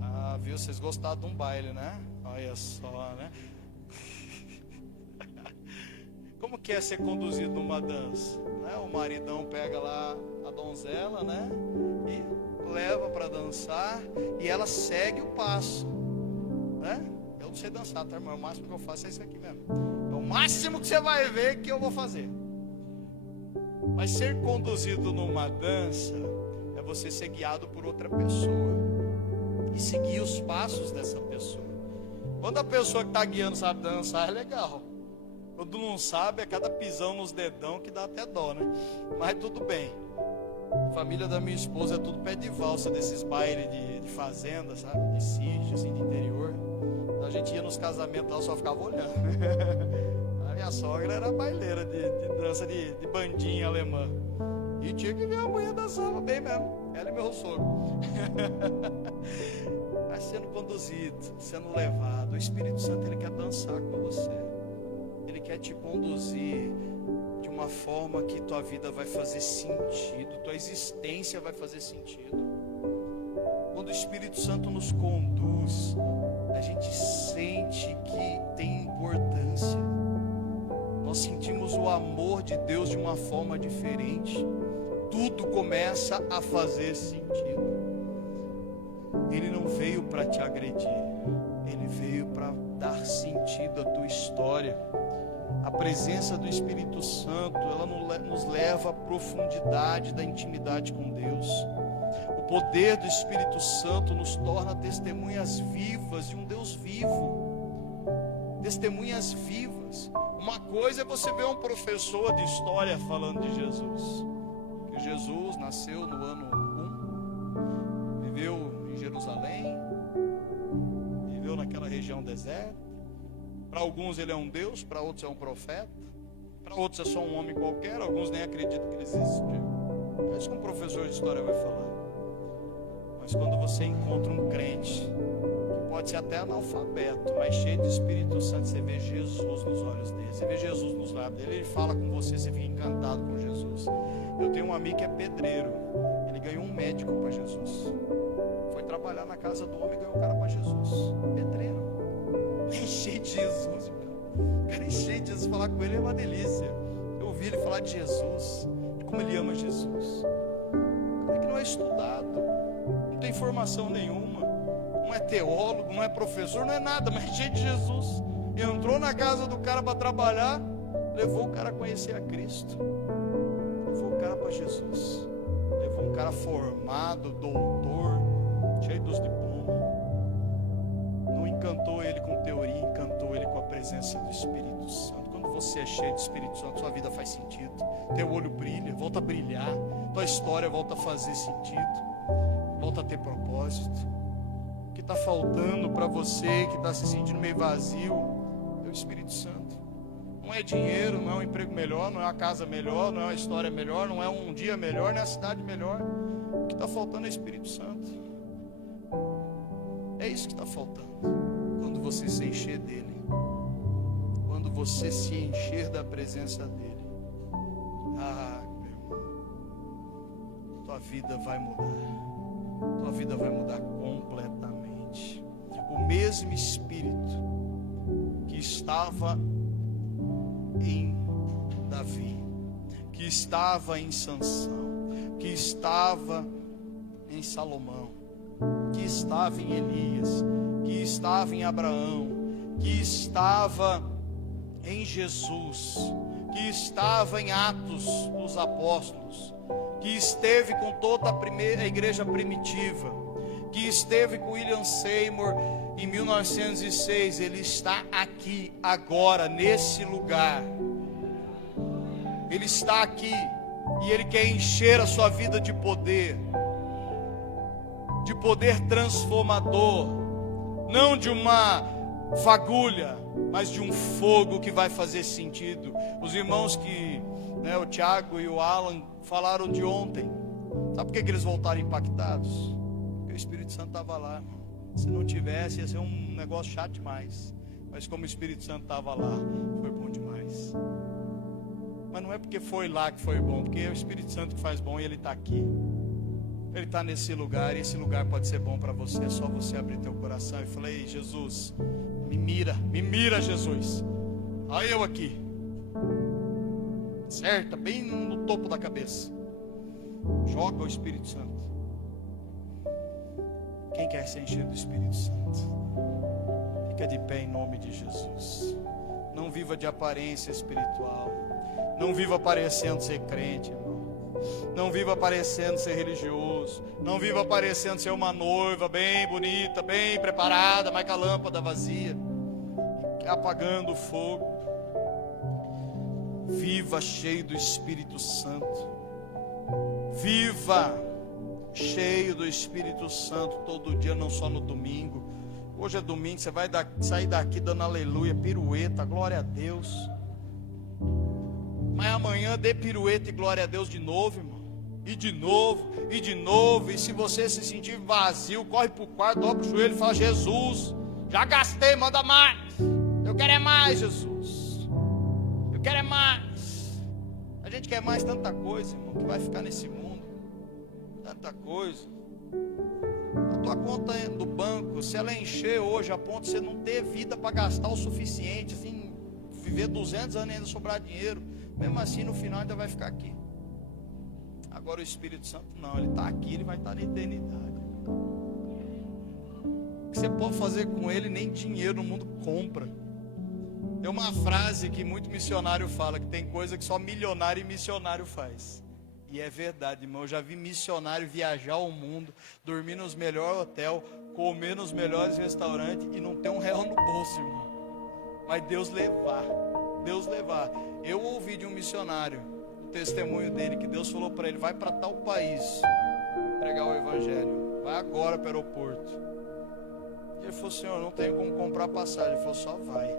Ah, viu? Vocês gostaram de um baile, né? Olha só, né? Como que é ser conduzido numa dança? Né? O maridão pega lá a donzela, né? E leva para dançar, e ela segue o passo, né? Eu não sei dançar, tá, irmão? O máximo que eu faço é isso aqui mesmo. É o máximo que você vai ver que eu vou fazer. Mas ser conduzido numa dança é você ser guiado por outra pessoa e seguir os passos dessa pessoa. Quando a pessoa que está guiando sabe dançar, é legal. Quando não sabe, é cada pisão nos dedão que dá até dó, né? Mas tudo bem. A família da minha esposa é tudo pé de valsa desses bailes de fazenda, sabe? De sítio, assim, de interior. Então a gente ia nos casamentos lá, só ficava olhando. A minha sogra era baileira de dança de bandinha alemã. E tinha que ver a mulher dançava bem mesmo. Ela e meu sogro. Vai sendo conduzido, sendo levado. O Espírito Santo, ele quer dançar com você. Ele quer te conduzir de uma forma que tua vida vai fazer sentido, tua existência vai fazer sentido. Quando o Espírito Santo nos conduz, a gente sente que tem importância. Nós sentimos o amor de Deus de uma forma diferente. Tudo começa a fazer sentido. Ele não veio para te agredir, ele veio para dar sentido à tua história. A presença do Espírito Santo, ela nos leva à profundidade da intimidade com Deus. O poder do Espírito Santo nos torna testemunhas vivas de um Deus vivo. Testemunhas vivas. Uma coisa é você ver um professor de história falando de Jesus. Que Jesus nasceu no ano 1, viveu em Jerusalém, viveu naquela região deserta. Para alguns ele é um Deus, para outros é um profeta, para outros é só um homem qualquer, alguns nem acreditam que ele existiu. É isso que um professor de história vai falar. Mas quando você encontra um crente, que pode ser até analfabeto, mas cheio de Espírito Santo, você vê Jesus nos olhos dele, você vê Jesus nos lábios dele, ele fala com você, você fica encantado com Jesus. Eu tenho um amigo que é pedreiro, ele ganhou um médico para Jesus. Foi trabalhar na casa do homem e ganhou um cara para Jesus. Pedreiro. Cheio de Jesus, o cara é cheio de Jesus. Falar com ele é uma delícia. Eu ouvi ele falar de Jesus, de como ele ama Jesus. O cara que não é estudado, não tem formação nenhuma, não é teólogo, não é professor, não é nada, mas cheio de Jesus. Entrou na casa do cara para trabalhar, levou o cara a conhecer a Cristo, levou o cara para Jesus, levou um cara formado, doutor, cheio dos diplomas. Encantou ele com teoria, encantou ele com a presença do Espírito Santo. Quando você é cheio do Espírito Santo, sua vida faz sentido. Teu olho brilha, volta a brilhar. Tua história volta a fazer sentido. Volta a ter propósito. O que está faltando para você que está se sentindo meio vazio é o Espírito Santo. Não é dinheiro, não é um emprego melhor, não é uma casa melhor, não é uma história melhor, não é um dia melhor, não é a cidade melhor. O que está faltando é o Espírito Santo. É isso que está faltando. Quando você se encher dele, quando você se encher da presença dele, meu irmão, tua vida vai mudar. Tua vida vai mudar completamente. O mesmo Espírito que estava em Davi, que estava em Sansão, que estava em Salomão, que estava em Elias, que estava em Abraão, que estava em Jesus, que estava em Atos dos Apóstolos, que esteve com toda a igreja primitiva, que esteve com William Seymour em 1906, ele está aqui agora, nesse lugar. Ele está aqui e ele quer encher a sua vida de poder transformador, não de uma fagulha, mas de um fogo que vai fazer sentido. Os irmãos o Tiago e o Alan falaram de ontem, sabe por que eles voltaram impactados? Porque o Espírito Santo estava lá, irmão. Se não tivesse, ia ser um negócio chato demais. Mas como o Espírito Santo estava lá, foi bom demais. Mas não é porque foi lá que foi bom, porque é o Espírito Santo que faz bom e ele está aqui. Ele está nesse lugar, e esse lugar pode ser bom para você. É só você abrir teu coração e falar: ei, Jesus, me mira, Jesus. Olha eu aqui, certa, bem no topo da cabeça. Joga o Espírito Santo. Quem quer ser enchido do Espírito Santo, fica de pé em nome de Jesus. Não viva de aparência espiritual. Não viva parecendo ser crente, irmão. Não viva parecendo ser religioso. Não viva parecendo ser uma noiva bem bonita, bem preparada, mas com a lâmpada vazia, apagando o fogo. Viva cheio do Espírito Santo. Viva cheio do Espírito Santo todo dia, não só no domingo. Hoje é domingo, você vai sair daqui dando aleluia, pirueta, glória a Deus. Mas amanhã dê pirueta e glória a Deus de novo, irmão. E de novo, e de novo. E se você se sentir vazio, corre para o quarto, dobra o joelho e fala: Jesus, já gastei, manda mais. Eu quero é mais, Jesus. Eu quero é mais. A gente quer mais tanta coisa, irmão, que vai ficar nesse mundo. Tanta coisa. A tua conta do banco, se ela encher hoje a ponto de você não ter vida para gastar o suficiente, assim, viver 200 anos e ainda sobrar dinheiro, mesmo assim no final ainda vai ficar aqui. Agora o Espírito Santo não, ele está aqui, ele vai estar na eternidade. O que você pode fazer com ele, nem dinheiro no mundo compra. Tem uma frase que muito missionário fala, que tem coisa que só milionário e missionário faz. E é verdade, irmão. Eu já vi missionário viajar o mundo, dormir nos melhores hotéis, comer nos melhores restaurantes e não ter um real no bolso, irmão. Mas Deus levar. Eu ouvi de um missionário o testemunho dele, que Deus falou para ele: vai para tal país pregar o evangelho, vai agora para o aeroporto. E ele falou: Senhor, não tenho como comprar passagem. Ele falou: só vai.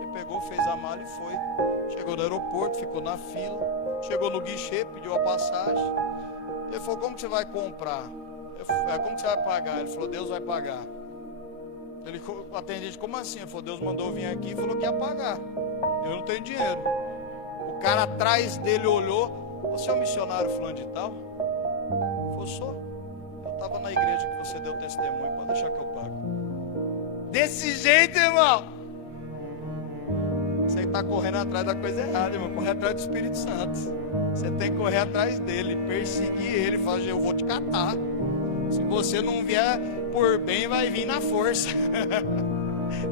Ele pegou, fez a mala e foi. Chegou no aeroporto, ficou na fila. Chegou no guichê, pediu a passagem. Ele falou: como que você vai comprar? Como que você vai pagar? Ele falou: Deus vai pagar. O atendente: como assim? Ele falou: Deus mandou vir aqui e falou que ia pagar. Eu não tenho dinheiro. O cara atrás dele olhou: você é um missionário fulano de tal? Ele falou: sou. Eu estava na igreja que você deu testemunho, pode deixar que eu pago. Desse jeito, irmão. Você está correndo atrás da coisa errada, irmão. Correr atrás do Espírito Santo. Você tem que correr atrás dele, perseguir ele, falar: eu vou te catar. Se você não vier por bem, vai vir na força.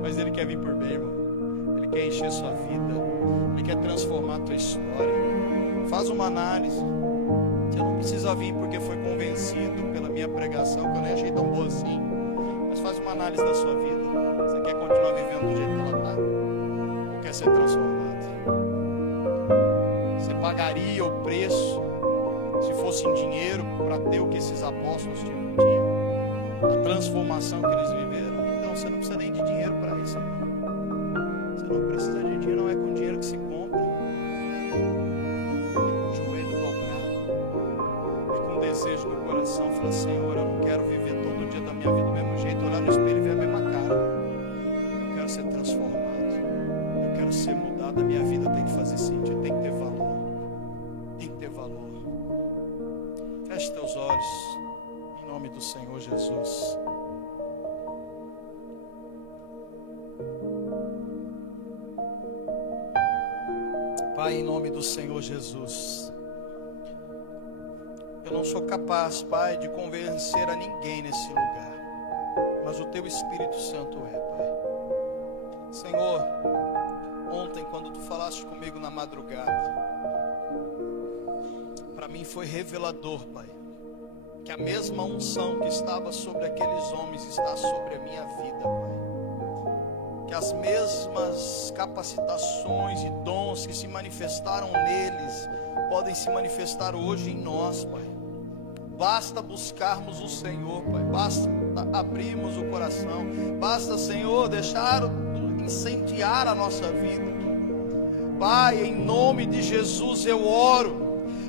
Mas ele quer vir por bem, irmão. Ele quer encher sua vida. Ele quer transformar a tua história. Faz uma análise. Você não precisa vir porque foi convencido pela minha pregação, que eu nem achei tão boa assim. Mas faz uma análise da sua vida. Você quer continuar vivendo do jeito que ela está? quer ser transformado. Você pagaria o preço, se fosse em dinheiro, para ter o que esses apóstolos tinham? A transformação que eles viveram? Então você não precisa nem de dinheiro para isso, irmão. Você não precisa de dinheiro, não é com dinheiro que se compra. É com o joelho dobrado, é com desejo no coração. Fala: Senhor, eu não quero viver todo dia da minha vida do mesmo jeito, olhar no espelho e ver a mesma cara. Eu quero ser transformado, eu quero ser mudado. A minha vida tem que fazer sentido, tem que ter valor, tem que ter valor. Feche teus olhos, em nome do Senhor Jesus. Pai, em nome do Senhor Jesus, eu não sou capaz, Pai, de convencer a ninguém nesse lugar, mas o Teu Espírito Santo é, Pai. Senhor, ontem quando Tu falaste comigo na madrugada, para mim foi revelador, Pai, que a mesma unção que estava sobre aqueles homens está sobre a minha vida, Pai. Que as mesmas capacitações e dons que se manifestaram neles podem se manifestar hoje em nós, Pai. Basta buscarmos o Senhor, Pai. Basta abrirmos o coração. Basta, Senhor, deixar incendiar a nossa vida. Pai, em nome de Jesus eu oro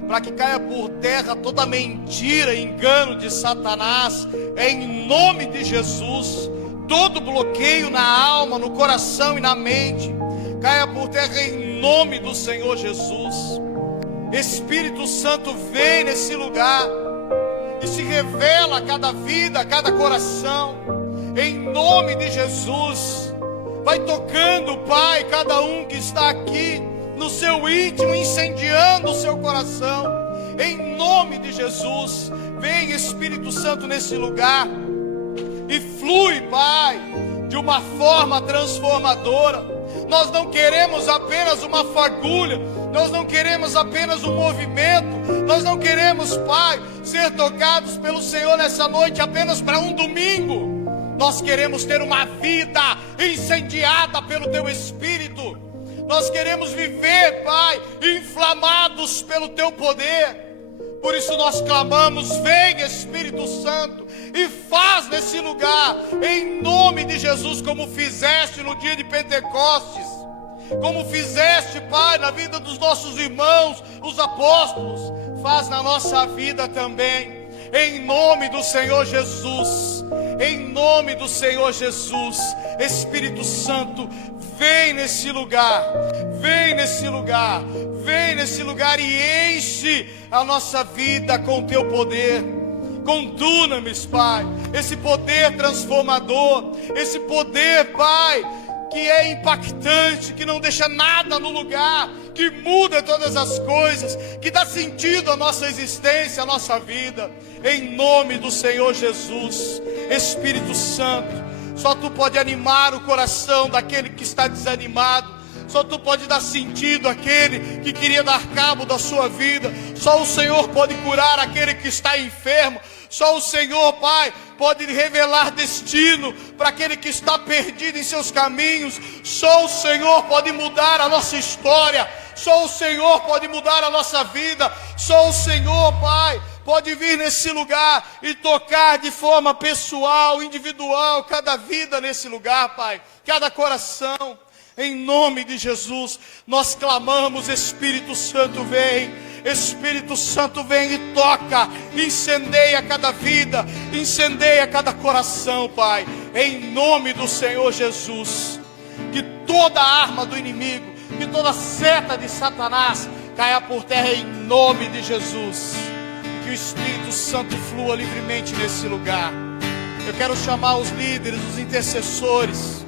para que caia por terra toda mentira e engano de Satanás. Em nome de Jesus, todo bloqueio na alma, no coração e na mente, caia por terra em nome do Senhor Jesus. Espírito Santo, vem nesse lugar e se revela a cada vida, a cada coração, em nome de Jesus. Vai tocando, Pai, cada um que está aqui no seu íntimo, incendiando o seu coração, em nome de Jesus. Vem, Espírito Santo, nesse lugar e flui, Pai, de uma forma transformadora. Nós não queremos apenas uma fagulha, nós não queremos apenas um movimento, nós não queremos, Pai, ser tocados pelo Senhor nessa noite apenas para um domingo. Nós queremos ter uma vida incendiada pelo Teu Espírito. Nós queremos viver, Pai, inflamados pelo Teu poder. Por isso nós clamamos: vem, Espírito Santo, e faz nesse lugar, em nome de Jesus, como fizeste no dia de Pentecostes, como fizeste, Pai, na vida dos nossos irmãos, os apóstolos. Faz na nossa vida também, em nome do Senhor Jesus. Em nome do Senhor Jesus. Espírito Santo, vem nesse lugar, vem nesse lugar, vem nesse lugar e enche a nossa vida com Teu poder, com dunamis, Pai, esse poder transformador, esse poder, Pai, que é impactante, que não deixa nada no lugar, que muda todas as coisas, que dá sentido à nossa existência, à nossa vida, em nome do Senhor Jesus. Espírito Santo, só Tu pode animar o coração daquele que está desanimado. Só Tu pode dar sentido àquele que queria dar cabo da sua vida. Só o Senhor pode curar aquele que está enfermo. Só o Senhor, Pai, pode revelar destino para aquele que está perdido em seus caminhos. Só o Senhor pode mudar a nossa história. Só o Senhor pode mudar a nossa vida. Só o Senhor, Pai, pode vir nesse lugar e tocar de forma pessoal, individual, cada vida nesse lugar, Pai, cada coração. Em nome de Jesus, nós clamamos: Espírito Santo, vem. Espírito Santo, vem e toca, incendeia cada vida, incendeia cada coração, Pai. Em nome do Senhor Jesus, que toda arma do inimigo, que toda seta de Satanás caia por terra em nome de Jesus. Que o Espírito Santo flua livremente nesse lugar. Eu quero chamar os líderes, os intercessores.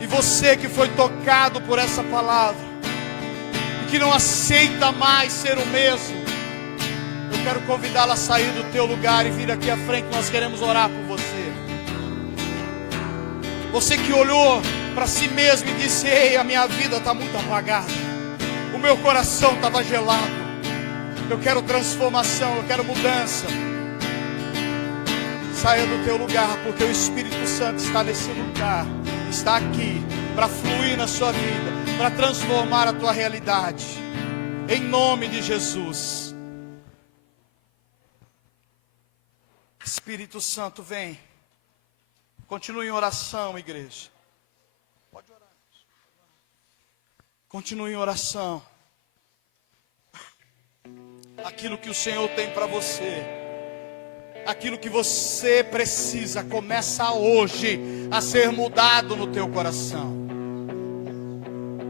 E você que foi tocado por essa palavra e que não aceita mais ser o mesmo, eu quero convidá-la a sair do teu lugar e vir aqui à frente. Nós queremos orar por você. Você que olhou para si mesmo e disse: ei, a minha vida está muito apagada, o meu coração estava gelado, eu quero transformação, eu quero mudança. Saia do teu lugar, porque o Espírito Santo está nesse lugar, está aqui para fluir na sua vida, para transformar a tua realidade. Em nome de Jesus. Espírito Santo, vem. Continue em oração, igreja. Pode orar. Continue em oração. Aquilo que o Senhor tem para você, aquilo que você precisa, começa hoje a ser mudado no teu coração.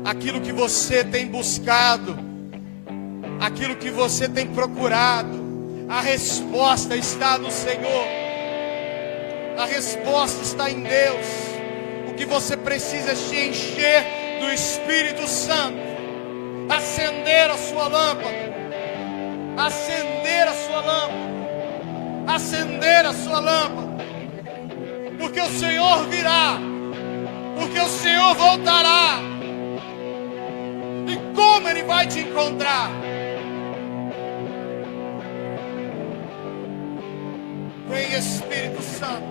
Aquilo que você tem buscado, aquilo que você tem procurado, a resposta está no Senhor. A resposta está em Deus. O que você precisa é se encher do Espírito Santo, acender a sua lâmpada. Acender a sua lâmpada, acender a sua lâmpada, porque o Senhor virá, porque o Senhor voltará, e como Ele vai te encontrar? Vem Espírito Santo,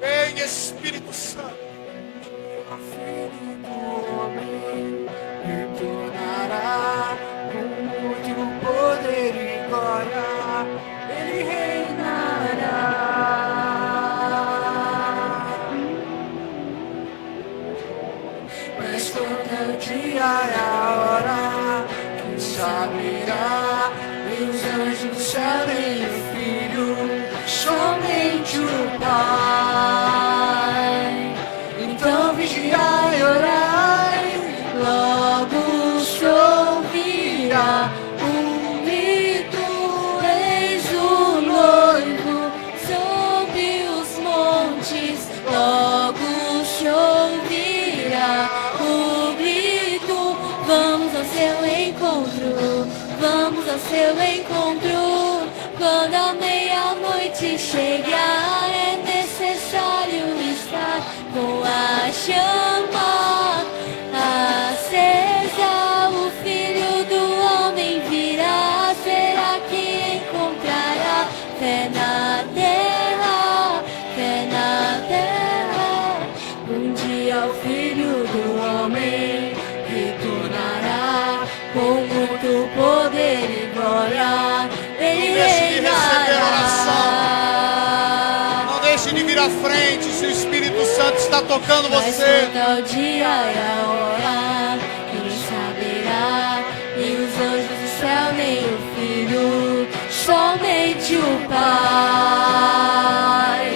vem Espírito Santo. Filho do homem retornará com muito poder e glória, Ele reinará. Mas quando é o dia e a hora, quem saberá? Nem os anjos do céu, nem o Filho, somente o Pai. Então vigiai e orai, logo se ouvirá um grito, eis o noivo sob os montes. Logo se ouvirá o grito, vamos ao seu encontro, vamos ao seu encontro. Quando a meia-noite chegar, é necessário estar com a chama acesa. O Filho do Homem virá, será que encontrará fé na terra, fé na terra? Um dia o Filho do Homem retornará com muito poder e glória. Ele Não deixe de vir à frente se o Espírito Santo está tocando você. Mas quando o dia e a hora, quem saberá? Nem os anjos do céu, nem o Filho, somente o Pai.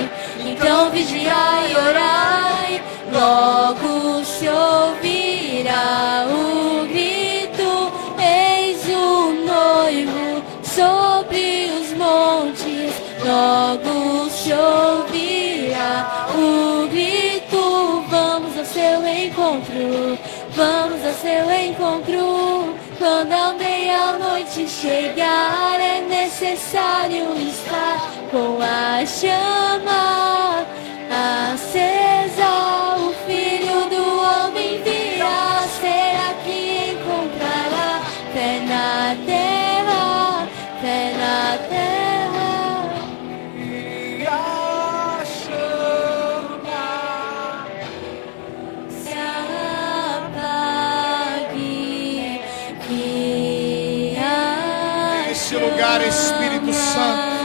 Então vigiai e orai, logo se ouvirá o grito, eis o noivo sobre os montes. Logo se ouvirá o grito, vamos ao seu encontro, vamos ao seu encontro. Quando a meia-noite chegar, é necessário estar com a chama acesa. O Filho do Homem virá, será que encontrará fé na terra, fé na terra? E a chama se apague, que a Nesse lugar, Espírito Santo.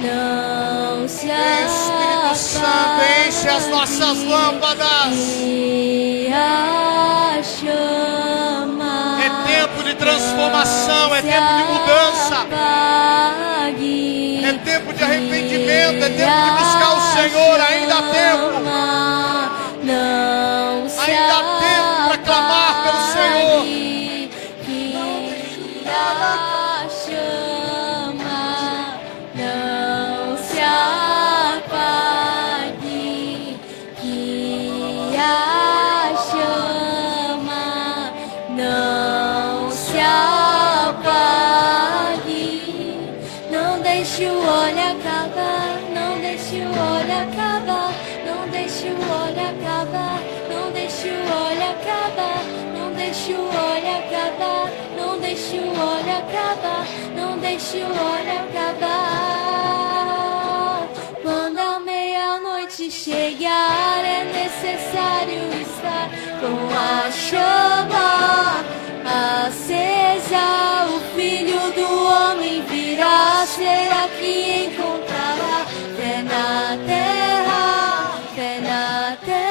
não se Espírito Santo, enche as nossas lâmpadas. e a chama É tempo de transformação, é tempo de mudança, é tempo de arrependimento, é tempo de buscar o Senhor. Ainda há tempo, ainda há tempo para clamar pelo Senhor. Que a chama não se apague, que a chama não se apague. Não deixe o óleo acabar, não deixe o óleo acabar, não deixe o óleo acabar, não deixe o óleo acabar, não deixe o óleo acabar, não deixe o óleo acabar, não deixe o óleo acabar. Quando a meia-noite chegar é necessário estar com a chama acesa. O Filho do Homem virá, será que encontrará fé na terra, fé na terra.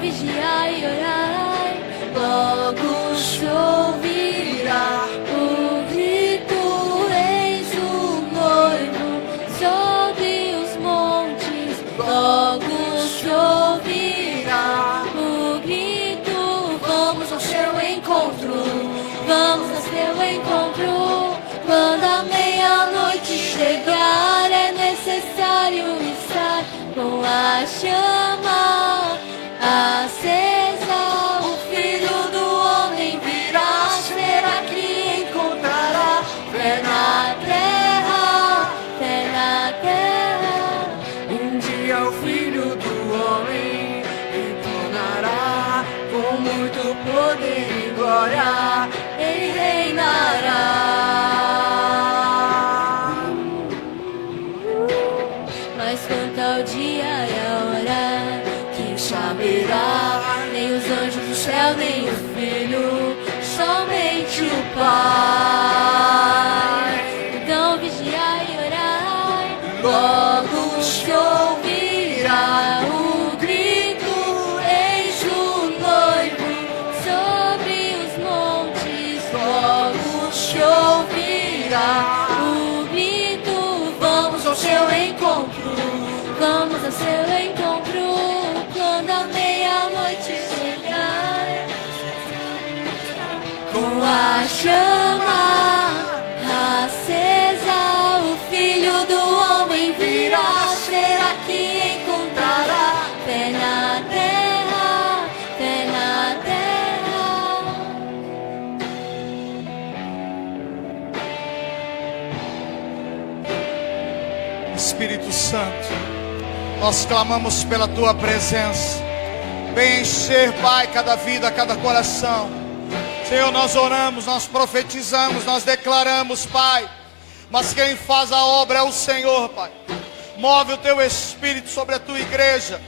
Vigiai e orai, logo se ouvirá o grito, eis o noivo sobre os montes. Logo se ouvirá o grito, vamos ao seu encontro, vamos ao seu encontro. Quando a meia-noite chegar, é necessário estar com a chama acesa. O Filho do Homem virá, será que encontrará fé na terra, fé na terra. Um dia o Filho do Homem retornará com muito poder e glória, ele reinará. Mas quanto ao dia e a hora, quem saberá? Nem os anjos do céu, nem o Filho, somente o Pai. Então vigiai e orai, logo se ouvirá o grito, eis o noivo sobre os montes. Logo se ouvirá o grito, vamos ao seu encontro, vamos ao seu encontro. Quando a meia-noite chegar, com a chama acesa, o Filho do Homem virá, será que encontrará fé na terra, fé na terra. Espírito Santo, nós clamamos pela Tua presença. Vem encher, Pai, cada vida, cada coração. Senhor, nós oramos, nós profetizamos, nós declaramos, Pai. Mas quem faz a obra é o Senhor, Pai. Move o Teu Espírito sobre a Tua igreja,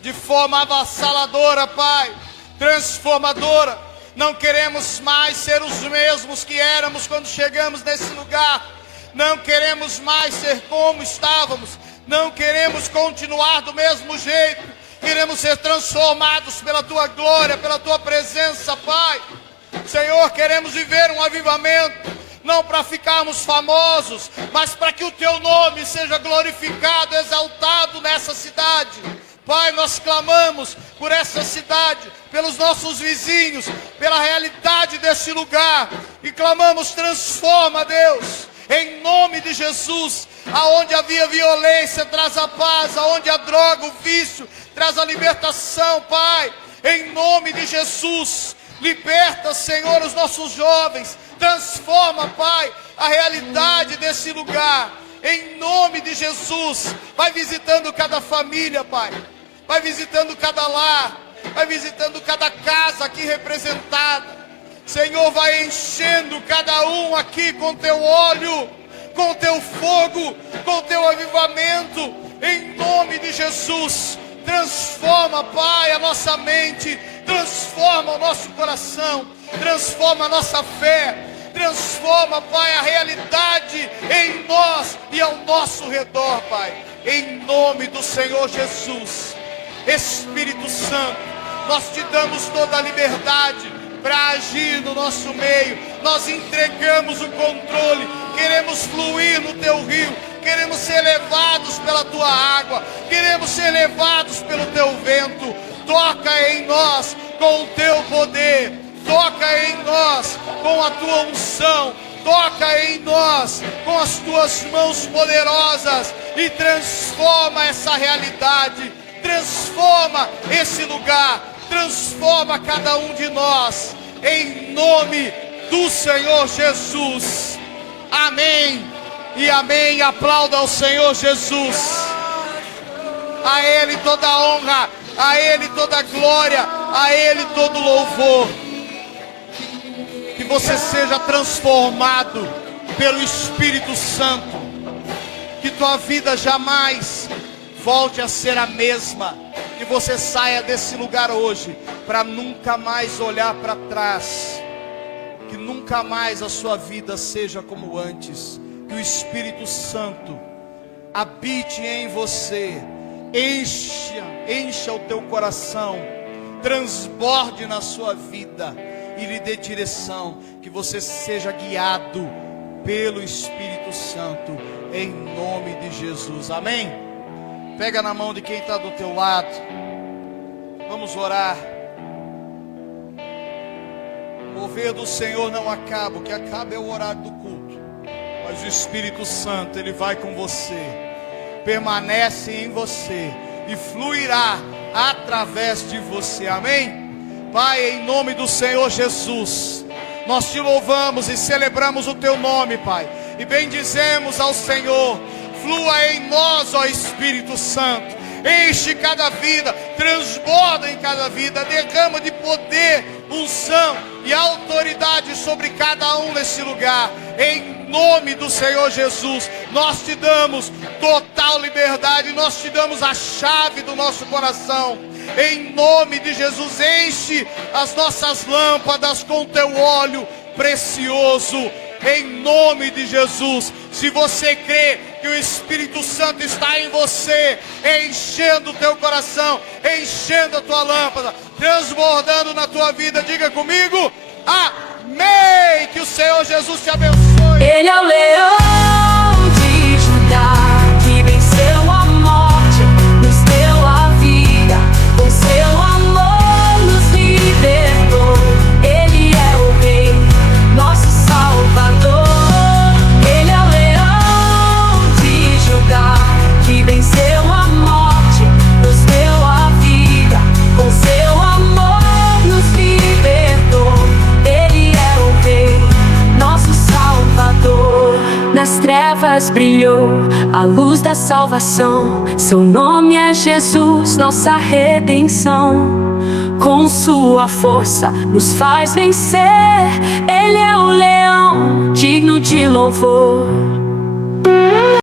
de forma avassaladora, Pai, transformadora. Não queremos mais ser os mesmos que éramos quando chegamos nesse lugar. Não queremos mais ser como estávamos. Não queremos continuar do mesmo jeito. Queremos ser transformados pela Tua glória, pela Tua presença, Pai. Senhor, queremos viver um avivamento, não para ficarmos famosos, mas para que o Teu nome seja glorificado, exaltado nessa cidade. Pai, nós clamamos por essa cidade, pelos nossos vizinhos, pela realidade desse lugar, e clamamos: transforma, Deus, em nome de Jesus. Aonde havia violência, traz a paz. Aonde a droga, o vício, traz a libertação, Pai. Em nome de Jesus, liberta, Senhor, os nossos jovens. Transforma, Pai, a realidade desse lugar. Em nome de Jesus, vai visitando cada família, Pai. Vai visitando cada lar. Vai visitando cada casa aqui representada. Senhor, vai enchendo cada um aqui com Teu óleo. com teu fogo, com teu avivamento, em nome de Jesus. Transforma, Pai, a nossa mente, transforma o nosso coração, transforma a nossa fé, transforma, Pai, a realidade em nós e ao nosso redor, Pai, em nome do Senhor Jesus. Espírito Santo, nós te damos toda a liberdade para agir no nosso meio. Nós entregamos o controle, queremos fluir no teu rio, queremos ser levados pela tua água, queremos ser levados pelo teu vento. Toca em nós com o teu poder, toca em nós com a tua unção, toca em nós com as tuas mãos poderosas e transforma essa realidade, transforma esse lugar, transforma cada um de nós, em nome do Senhor Jesus. Amém e amém. Aplauda ao Senhor Jesus. A Ele toda a honra, a Ele toda a glória, a Ele todo o louvor. Que você seja transformado pelo Espírito Santo, que tua vida jamais volte a ser a mesma, que você saia desse lugar hoje para nunca mais olhar para trás, que nunca mais a sua vida seja como antes, que o Espírito Santo habite em você, encha o teu coração, transborde na sua vida e lhe dê direção, que você seja guiado pelo Espírito Santo, em nome de Jesus, amém? Pega na mão de quem está do teu lado, vamos orar. O mover do Senhor não acaba, o que acaba é o horário do culto, mas o Espírito Santo, Ele vai com você, permanece em você e fluirá através de você, amém? Pai, em nome do Senhor Jesus, nós te louvamos e celebramos o teu nome, Pai, e bendizemos ao Senhor. Flua em nós, ó Espírito Santo, enche cada vida, transborda em cada vida, derrama de poder, unção e autoridade sobre cada um nesse lugar, em nome do Senhor Jesus. Nós te damos total liberdade, nós te damos a chave do nosso coração, em nome de Jesus. Enche as nossas lâmpadas com teu óleo precioso, em nome de Jesus. Se você crê que o Espírito Santo está em você, enchendo o teu coração, enchendo a tua lâmpada, transbordando na tua vida, diga comigo, amém. Que o Senhor Jesus te abençoe. Ele é o leão de Judá, que venceu a morte, nos deu a vida, com seu amor nos libertou. Ele é o Rei, nosso Salvador. Ele é o leão de Judá, que venceu a morte, nos deu a vida, com seu amor nos libertou. Ele é o Rei, nosso Salvador. Nas trevas brilhou a luz da salvação, seu nome é Jesus, nossa redenção. Com sua força nos faz vencer, ele é o leão digno de louvor.